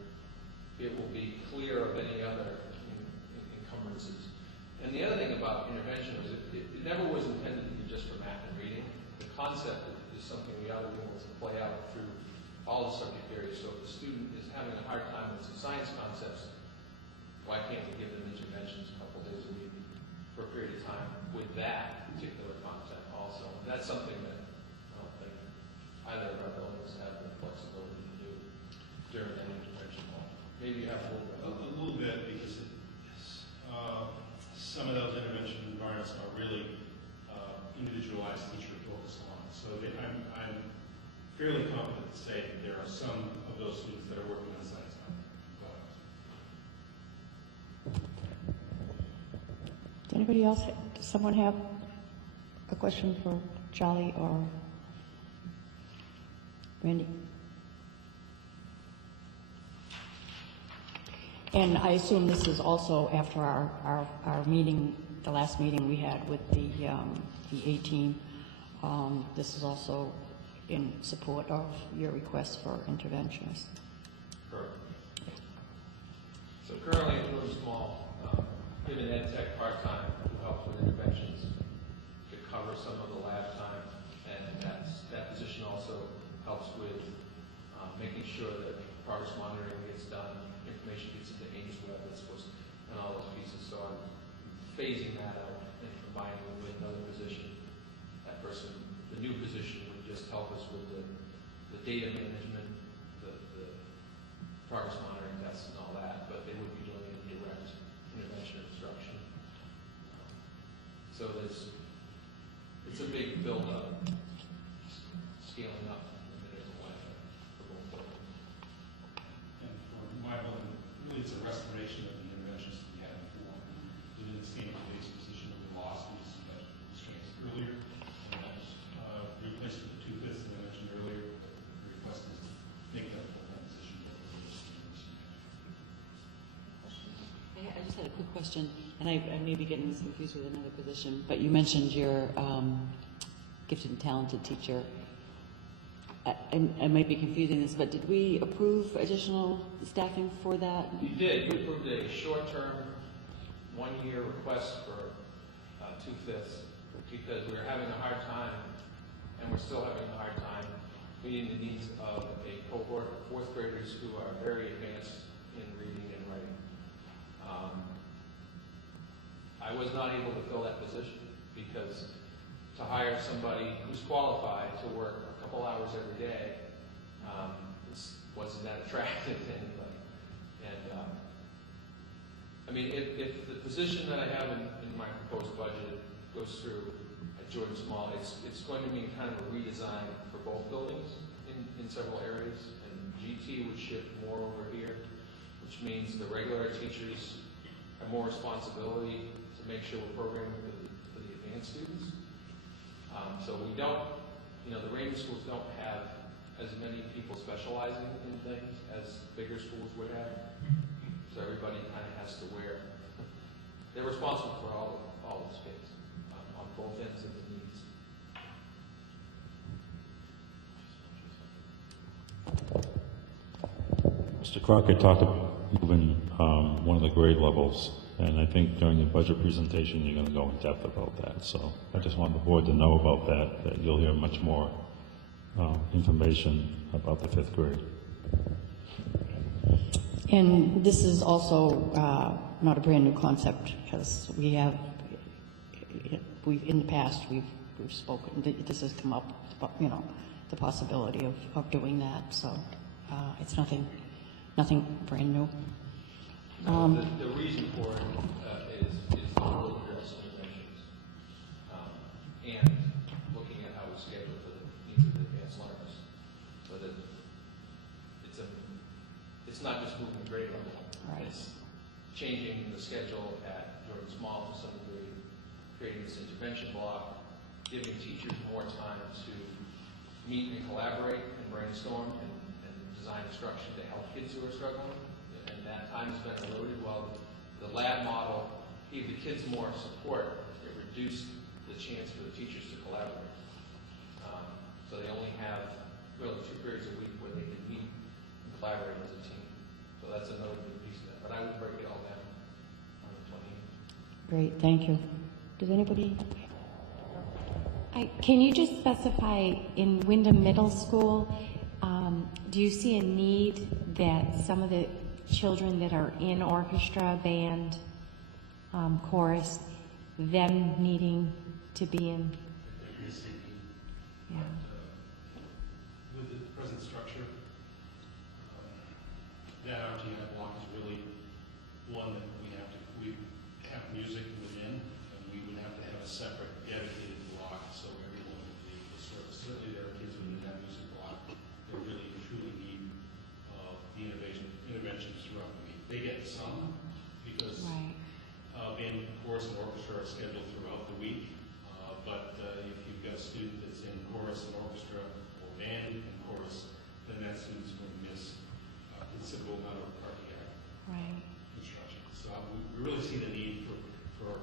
it will be clear of any other encumbrances. And the other thing about intervention is it never was intended to be just for math and reading. The concept is something we ought to be able to play out through all the subject areas. So if the student is having a hard time with some science concepts, why can't we give them interventions a couple days a week for a period of time with that particular content also? And that's something that I don't think either of our buildings have the flexibility to do during an intervention block. Maybe you have a little bit because some of those intervention environments are really individualized teacher focused on. So I'm fairly confident to say that there are some of those students that are working on science content. Does anybody else, does someone have a question for Charlie or Randy? And I assume this is also after our meeting, the last meeting we had with the A team. This is also in support of your request for interventionists. Correct. So currently it's really small. Given ed tech part-time who helps with interventions to cover some of the lab time, and that position also helps with making sure that progress monitoring gets done, information gets into Ames Web, and all those pieces. So I'm phasing that out and combining it with another position. That person, the new position, would just help us with the data management, the progress monitoring tests and all that, but they would be doing it in direct intervention instruction. So it's a big build-up, scaling it's a restoration of the interventions that we had before. Within the same base position that we lost, we was transferred earlier, and that was replaced with the 2/5 that I mentioned earlier. The request is to make that a full-time position. I just had a quick question, and I may be getting this confused with another position, but you mentioned your gifted and talented teacher. I might be confusing this, but did we approve additional staffing for that? You did. You approved a short-term, one-year request for 2/5 because we were having a hard time, and we're still having a hard time meeting the needs of a cohort of fourth graders who are very advanced in reading and writing. I was not able to fill that position because to hire somebody who's qualified to work a couple hours every day wasn't that attractive to anybody. And I mean, if the position that I have in my proposed budget goes through at Jordan Small, it's going to be kind of a redesign for both buildings in several areas. And GT would shift more over here, which means the regular teachers have more responsibility to make sure we're programming for the advanced students. So we don't, the Raymond schools don't have as many people specializing in things as bigger schools would have. So everybody kind of has to wear, they're responsible for all those kids on both ends of the needs. Mr. Crockett talked about moving one of the grade levels, and I think during the budget presentation you're going to go in depth about that. So I just want the board to know about that you'll hear much more information about the 5th grade. And this is also not a brand new concept because we've in the past we've spoken. This has come up, the possibility of doing that. So it's nothing brand new. The reason for it is the early growth interventions and looking at how we schedule for the needs of the advanced learners, so that it's not just moving the grade level. Right. It's changing the schedule at Jordan Small to some degree, creating this intervention block, giving teachers more time to meet and collaborate and brainstorm and design instruction to help kids who are struggling. And that time has been eroded. While the lab model gave the kids more support, it reduced the chance for the teachers to collaborate. So they only have really 2 periods a week where they can meet and collaborate as a team. So that's another big piece of that. But I would break it all down on the 28th. Great, thank you. Does anybody? Can you just specify in Wyndham Middle School, do you see a need that some of the children that are in orchestra, band, chorus, them needing to be in? Yeah. With the present structure, that RTI block is really one that we have music within, and we would have to have a separate dedicated block so everyone would be able to serve. Certainly there are kids within that music block that really truly need the interventions throughout the week. They get some because band, chorus, and orchestra are scheduled throughout the week. But if you've got a student that's in chorus and orchestra or band and chorus, then that student's going to miss a considerable amount of RTI instruction. So we really see the need for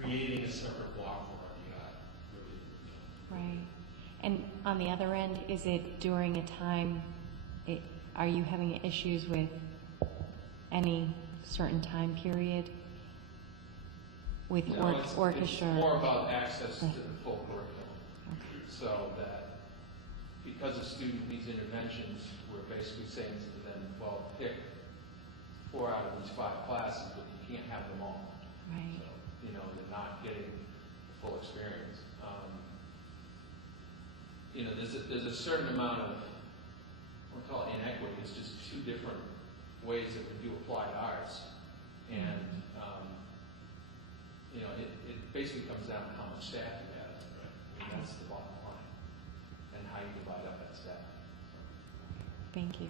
creating a separate block for RTI. Right. And on the other end, is it during a time, are you having issues with any certain time period with orchestra? It's more about access to the full curriculum. Okay. So that because a student needs interventions, we're basically saying to them, well, pick 4 out of these 5 classes, but you can't have them all. Right. So, they're not getting the full experience. There's a certain amount of, we'll call it inequity. It's just 2 different ways that we do applied arts. And, it basically comes down to how much staff you have. Right? I mean, that's the bottom line. And how you divide up that staff. Thank you.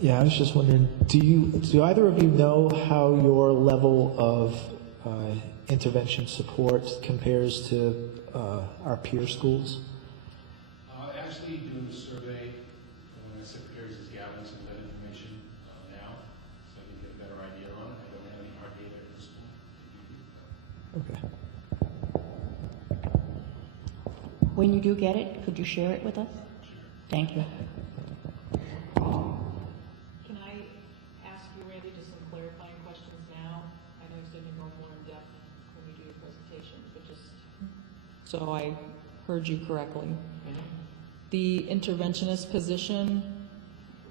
Yeah, I was just wondering, do either of you know how your level of intervention support compares to our peer schools? Actually, doing the survey, one of the secretaries is gathering some of that information now, so I can get a better idea on it. I don't have any hard data at this point. Okay. When you do get it, could you share it with us? Thank you. Can I ask you, Randy, just some clarifying questions now? I know you said you're going more in depth when you do your presentations, but just so I heard you correctly. The interventionist position,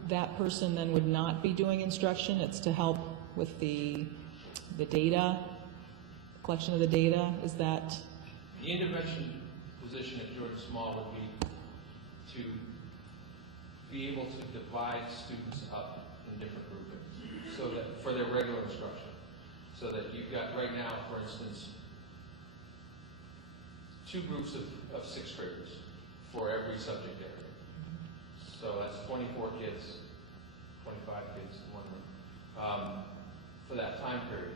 that person then would not be doing instruction. It's to help with the data, collection of the data. Is that? The intervention position at Georgia Small would be to be able to divide students up in different groupings, so that for their regular instruction, so that you've got right now, for instance, 2 groups of 6th graders for every subject area. So that's 24 kids, 25 kids in one room for that time period.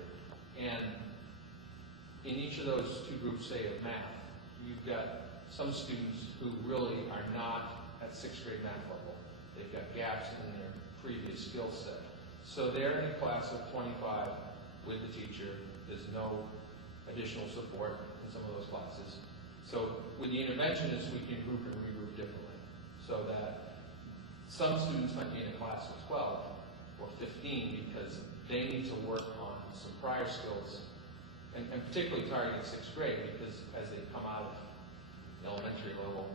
And in each of those 2 groups, say of math, you've got some students who really are not at 6th grade math level. They've got gaps in their previous skill set. So they're in a class of 25 with the teacher. There's no additional support in some of those classes. So with the interventionists, we can group and regroup differently, so that some students might be in a class of 12 or 15 because they need to work on some prior skills, and particularly targeting 6th grade, because as they come out of the elementary level,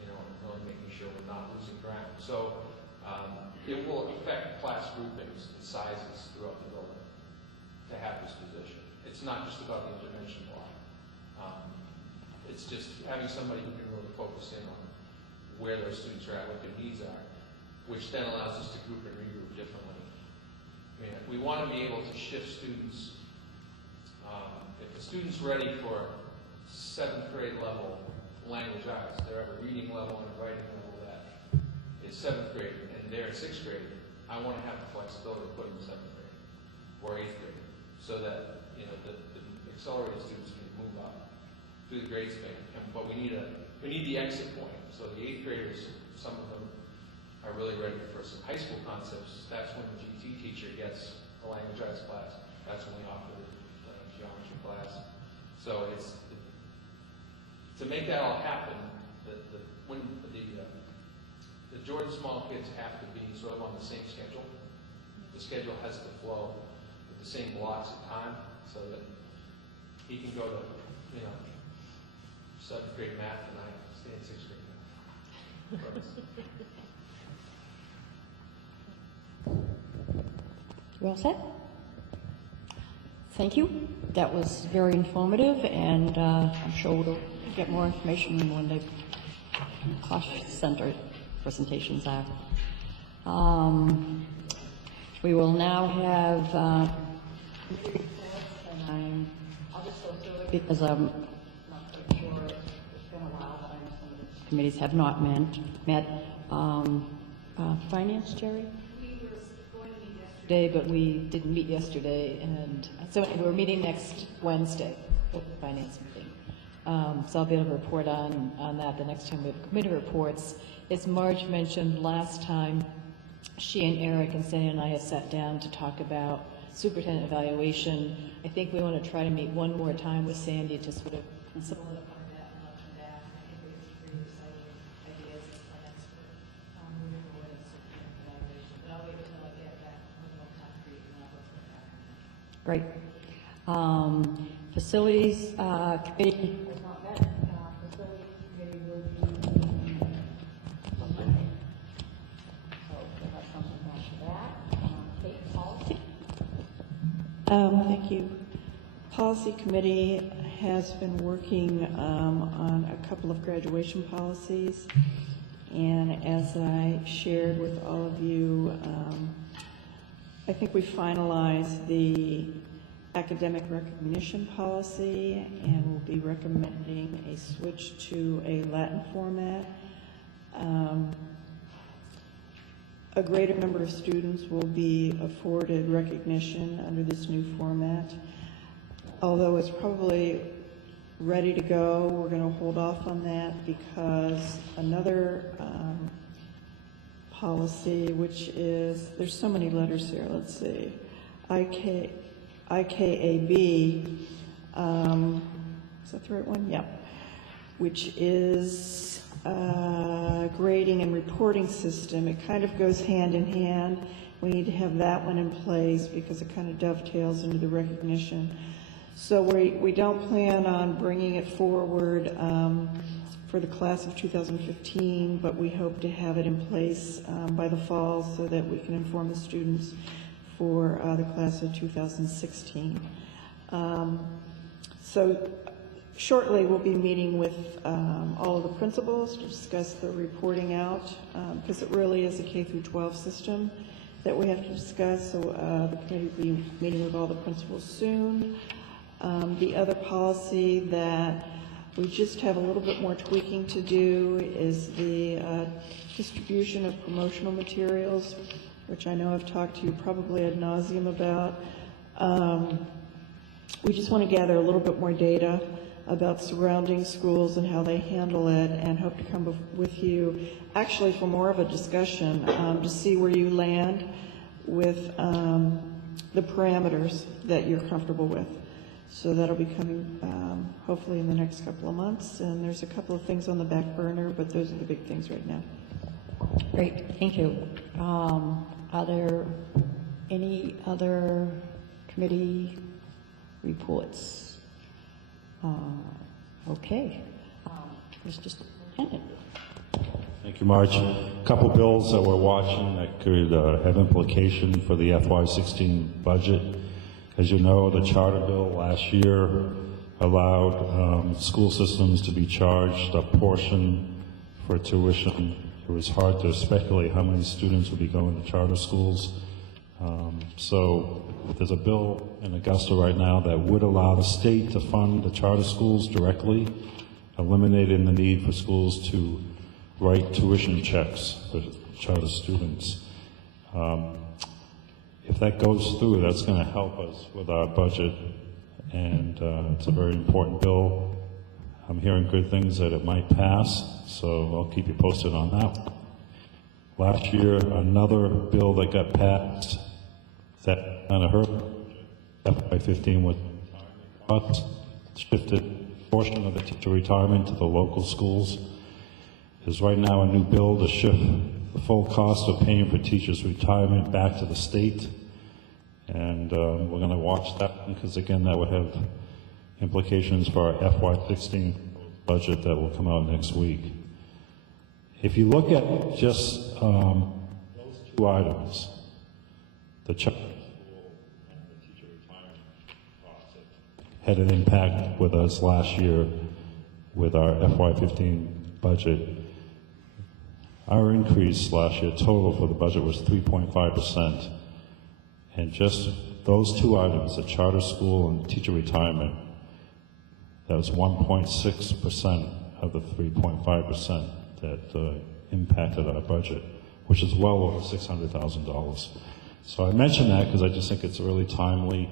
you know, really making sure we're not losing ground. So it will affect class groupings and sizes throughout the building to have this position. It's not just about the intervention block. It's just having somebody who can really focus in on where those students are at, what their needs are, which then allows us to group and regroup differently. I mean, we want to be able to shift students. If a student's ready for 7th grade level language arts, they're at a reading level and a writing level that is 7th grade, and they're 6th grade, I want to have the flexibility to put them in 7th grade or 8th grade, so that, you know, the accelerated students can move up through the grade span. But we need the exit point. So the 8th graders, some of them are really ready for some high school concepts. That's when the GT teacher gets a language arts class. That's when we offer the geometry class. So it's to make that all happen. When the Georgia Small kids have to be sort of on the same schedule. The schedule has to flow with the same blocks of time, so that he can go to, you know, 7th grade math and I stay in 6th grade math. You all set? Thank you. That was very informative, and I'm sure we'll get more information when the cost center presentations are. We will now have, and I'll just go through it because I'm not quite sure. It's been a while, but I know some of the committees have not met. Finance, Jerry? We were going to meet yesterday, but we didn't meet yesterday, and so we're meeting next Wednesday for the finance meeting. So I'll be able to report on that the next time we have committee reports. As Marge mentioned last time, she and Eric and Sandy and I have sat down to talk about superintendent evaluation. I think we want to try to meet one more time with Sandy to sort of solidify that and let them back. I think we have some pretty exciting ideas and plans for moving forward in superintendent evaluation. But I'll wait until I get that a little more concrete and I'll look at that. Great. Facilities committee has not met. Facilities committee will be on Monday. So we'll have something after that. Kate, policy? Thank you. Policy committee has been working on a couple of graduation policies, and as I shared with all of you, I think we finalized the academic recognition policy, and we'll be recommending a switch to a Latin format. a greater number of students will be afforded recognition under this new format. Although it's probably ready to go, we're going to hold off on that because another policy, which is, there's so many letters here, let's see, IKAB, is that the right one? Yeah. Which is grading and reporting system. It kind of goes hand in hand. We need to have that one in place because it kind of dovetails into the recognition. So we don't plan on bringing it forward for the class of 2015, but we hope to have it in place by the fall so that we can inform the students for the class of 2016. So shortly we'll be meeting with all of the principals to discuss the reporting out because it really is a K through 12 system that we have to discuss. So the committee will be meeting with all the principals soon. The other policy that we just have a little bit more tweaking to do is the distribution of promotional materials, which I know I've talked to you probably ad nauseum about. We just want to gather a little bit more data about surrounding schools and how they handle it, and hope to come with you actually for more of a discussion to see where you land with the parameters that you're comfortable with. So that'll be coming hopefully in the next couple of months, and there's a couple of things on the back burner, but those are the big things right now. Great, thank you. Are there any other committee reports? Okay. Mr. Superintendent. Thank you, Marge. A couple bills that we're watching that could have implication for the FY16 budget. As you know, the charter bill last year allowed school systems to be charged a portion for tuition. It was hard to speculate how many students would be going to charter schools. So there's a bill in Augusta right now that would allow the state to fund the charter schools directly, eliminating the need for schools to write tuition checks for charter students. If that goes through, that's going to help us with our budget, and it's a very important bill. I'm hearing good things that it might pass, so I'll keep you posted on that. Last year, another bill that got passed that kind of hurt FY15 with cuts, shifted a portion of the teacher retirement to the local schools. There's right now a new bill to shift the full cost of paying for teachers' retirement back to the state, and we're going to watch that because, again, that would have implications for our FY16 budget that will come out next week. If you look at just those two items, the charter school and the teacher retirement costs, had an impact with us last year with our FY15 budget. Our increase last year total for the budget was 3.5%. And just those two items, the charter school and teacher retirement, that was 1.6% of the 3.5% that impacted our budget, which is well over $600,000. So I mention that because I just think it's really timely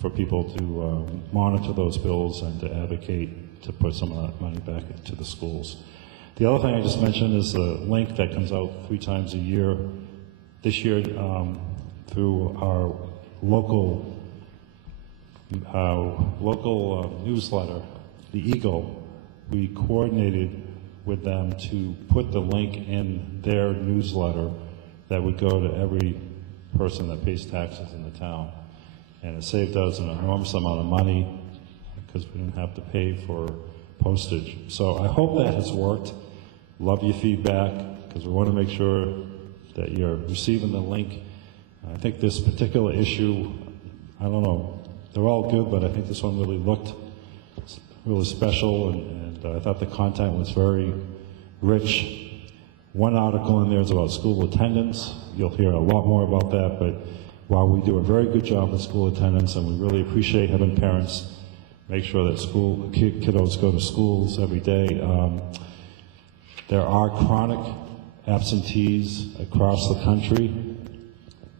for people to monitor those bills and to advocate to put some of that money back into the schools. The other thing I just mentioned is the link that comes out 3 times a year. This year, through our local newsletter, The Eagle, we coordinated with them to put the link in their newsletter that would go to every person that pays taxes in the town. And it saved us an enormous amount of money because we didn't have to pay for postage. So I hope that has worked. Love your feedback because we want to make sure that you're receiving the link. I think this particular issue, I don't know, they're all good, but I think this one really looked really special, and I thought the content was very rich. One article in there is about school attendance. You'll hear a lot more about that, but while we do a very good job with school attendance, and we really appreciate having parents make sure that kiddos go to schools every day, there are chronic absentees across the country,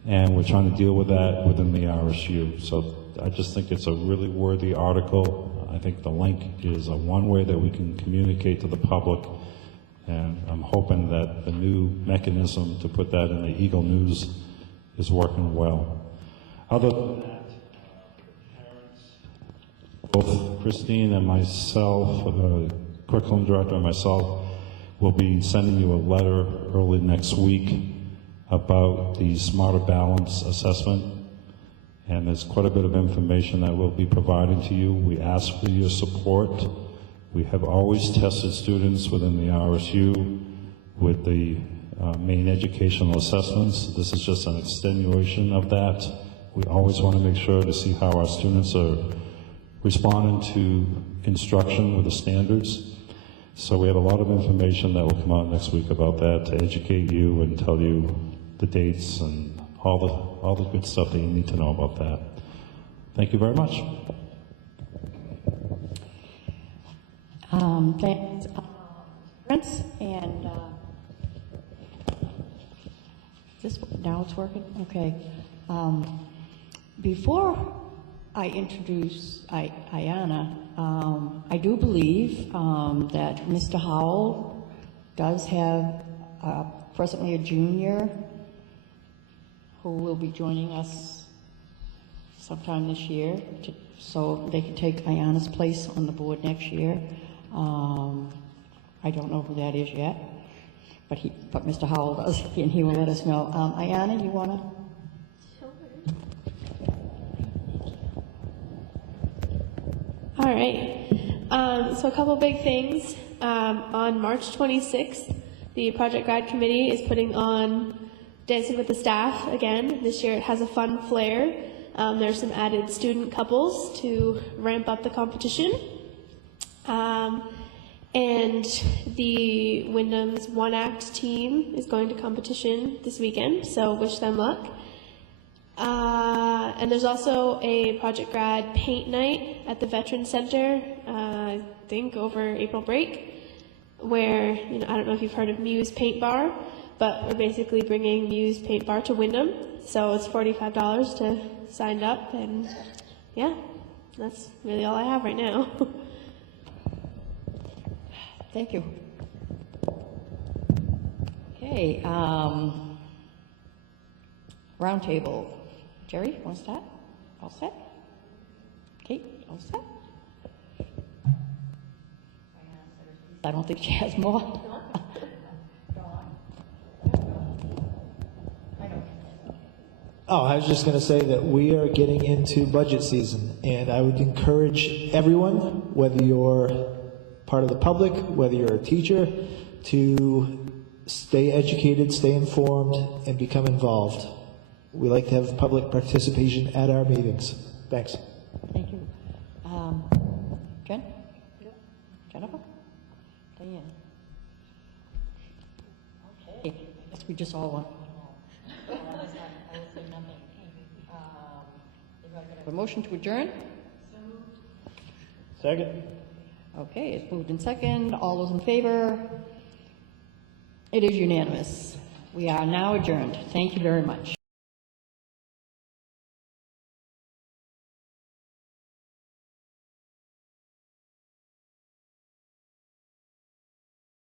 and we're trying to deal with that within the RSU. So I just think it's a really worthy article. I think the link is one way that we can communicate to the public, and I'm hoping that the new mechanism to put that in the Eagle News is working well. Other than that, both Christine and myself, the curriculum director and myself, will be sending you a letter early next week about the Smarter Balance assessment. And there's quite a bit of information that we'll be providing to you. We ask for your support. We have always tested students within the RSU with the main educational assessments. This is just an extenuation of that. We always want to make sure to see how our students are responding to instruction with the standards. So we have a lot of information that will come out next week about that to educate you and tell you the dates and all the good stuff that you need to know about that. Thank you very much. Thanks, Prince, and now it's working? Okay. Before I introduce Ayanna, I do believe that Mr. Howell does have presently a junior who will be joining us sometime this year, so they can take Ayanna's place on the board next year. I don't know who that is yet, but Mr. Howell does, and he will let us know. Ayanna, you want to? All right. So a couple big things. On March 26th, the Project Grad Committee is putting on Dancing with the Staff again. This year it has a fun flair. There's some added student couples to ramp up the competition. And the Wyndham's One Act team is going to competition this weekend, so wish them luck. And there's also a Project Grad paint night at the Veterans Center, I think over April break, where, I don't know if you've heard of Muse Paint Bar, but we're basically bringing Muse Paint Bar to Wyndham. So it's $45 to sign up, and yeah, that's really all I have right now. Thank you. Okay, roundtable. Jerry, want to start? All set? Kate, all set? I don't think she has more. Oh, I was just going to say that we are getting into budget season, and I would encourage everyone, whether you're part of the public, whether you're a teacher, to stay educated, stay informed, and become involved. We like to have public participation at our meetings. Thanks. Thank you. Jen? Jennifer? Diane? Okay, I guess we just all want. A motion to adjourn? Second. Okay, it's moved in second. All those in favor? It is unanimous. We are now adjourned. Thank you very much.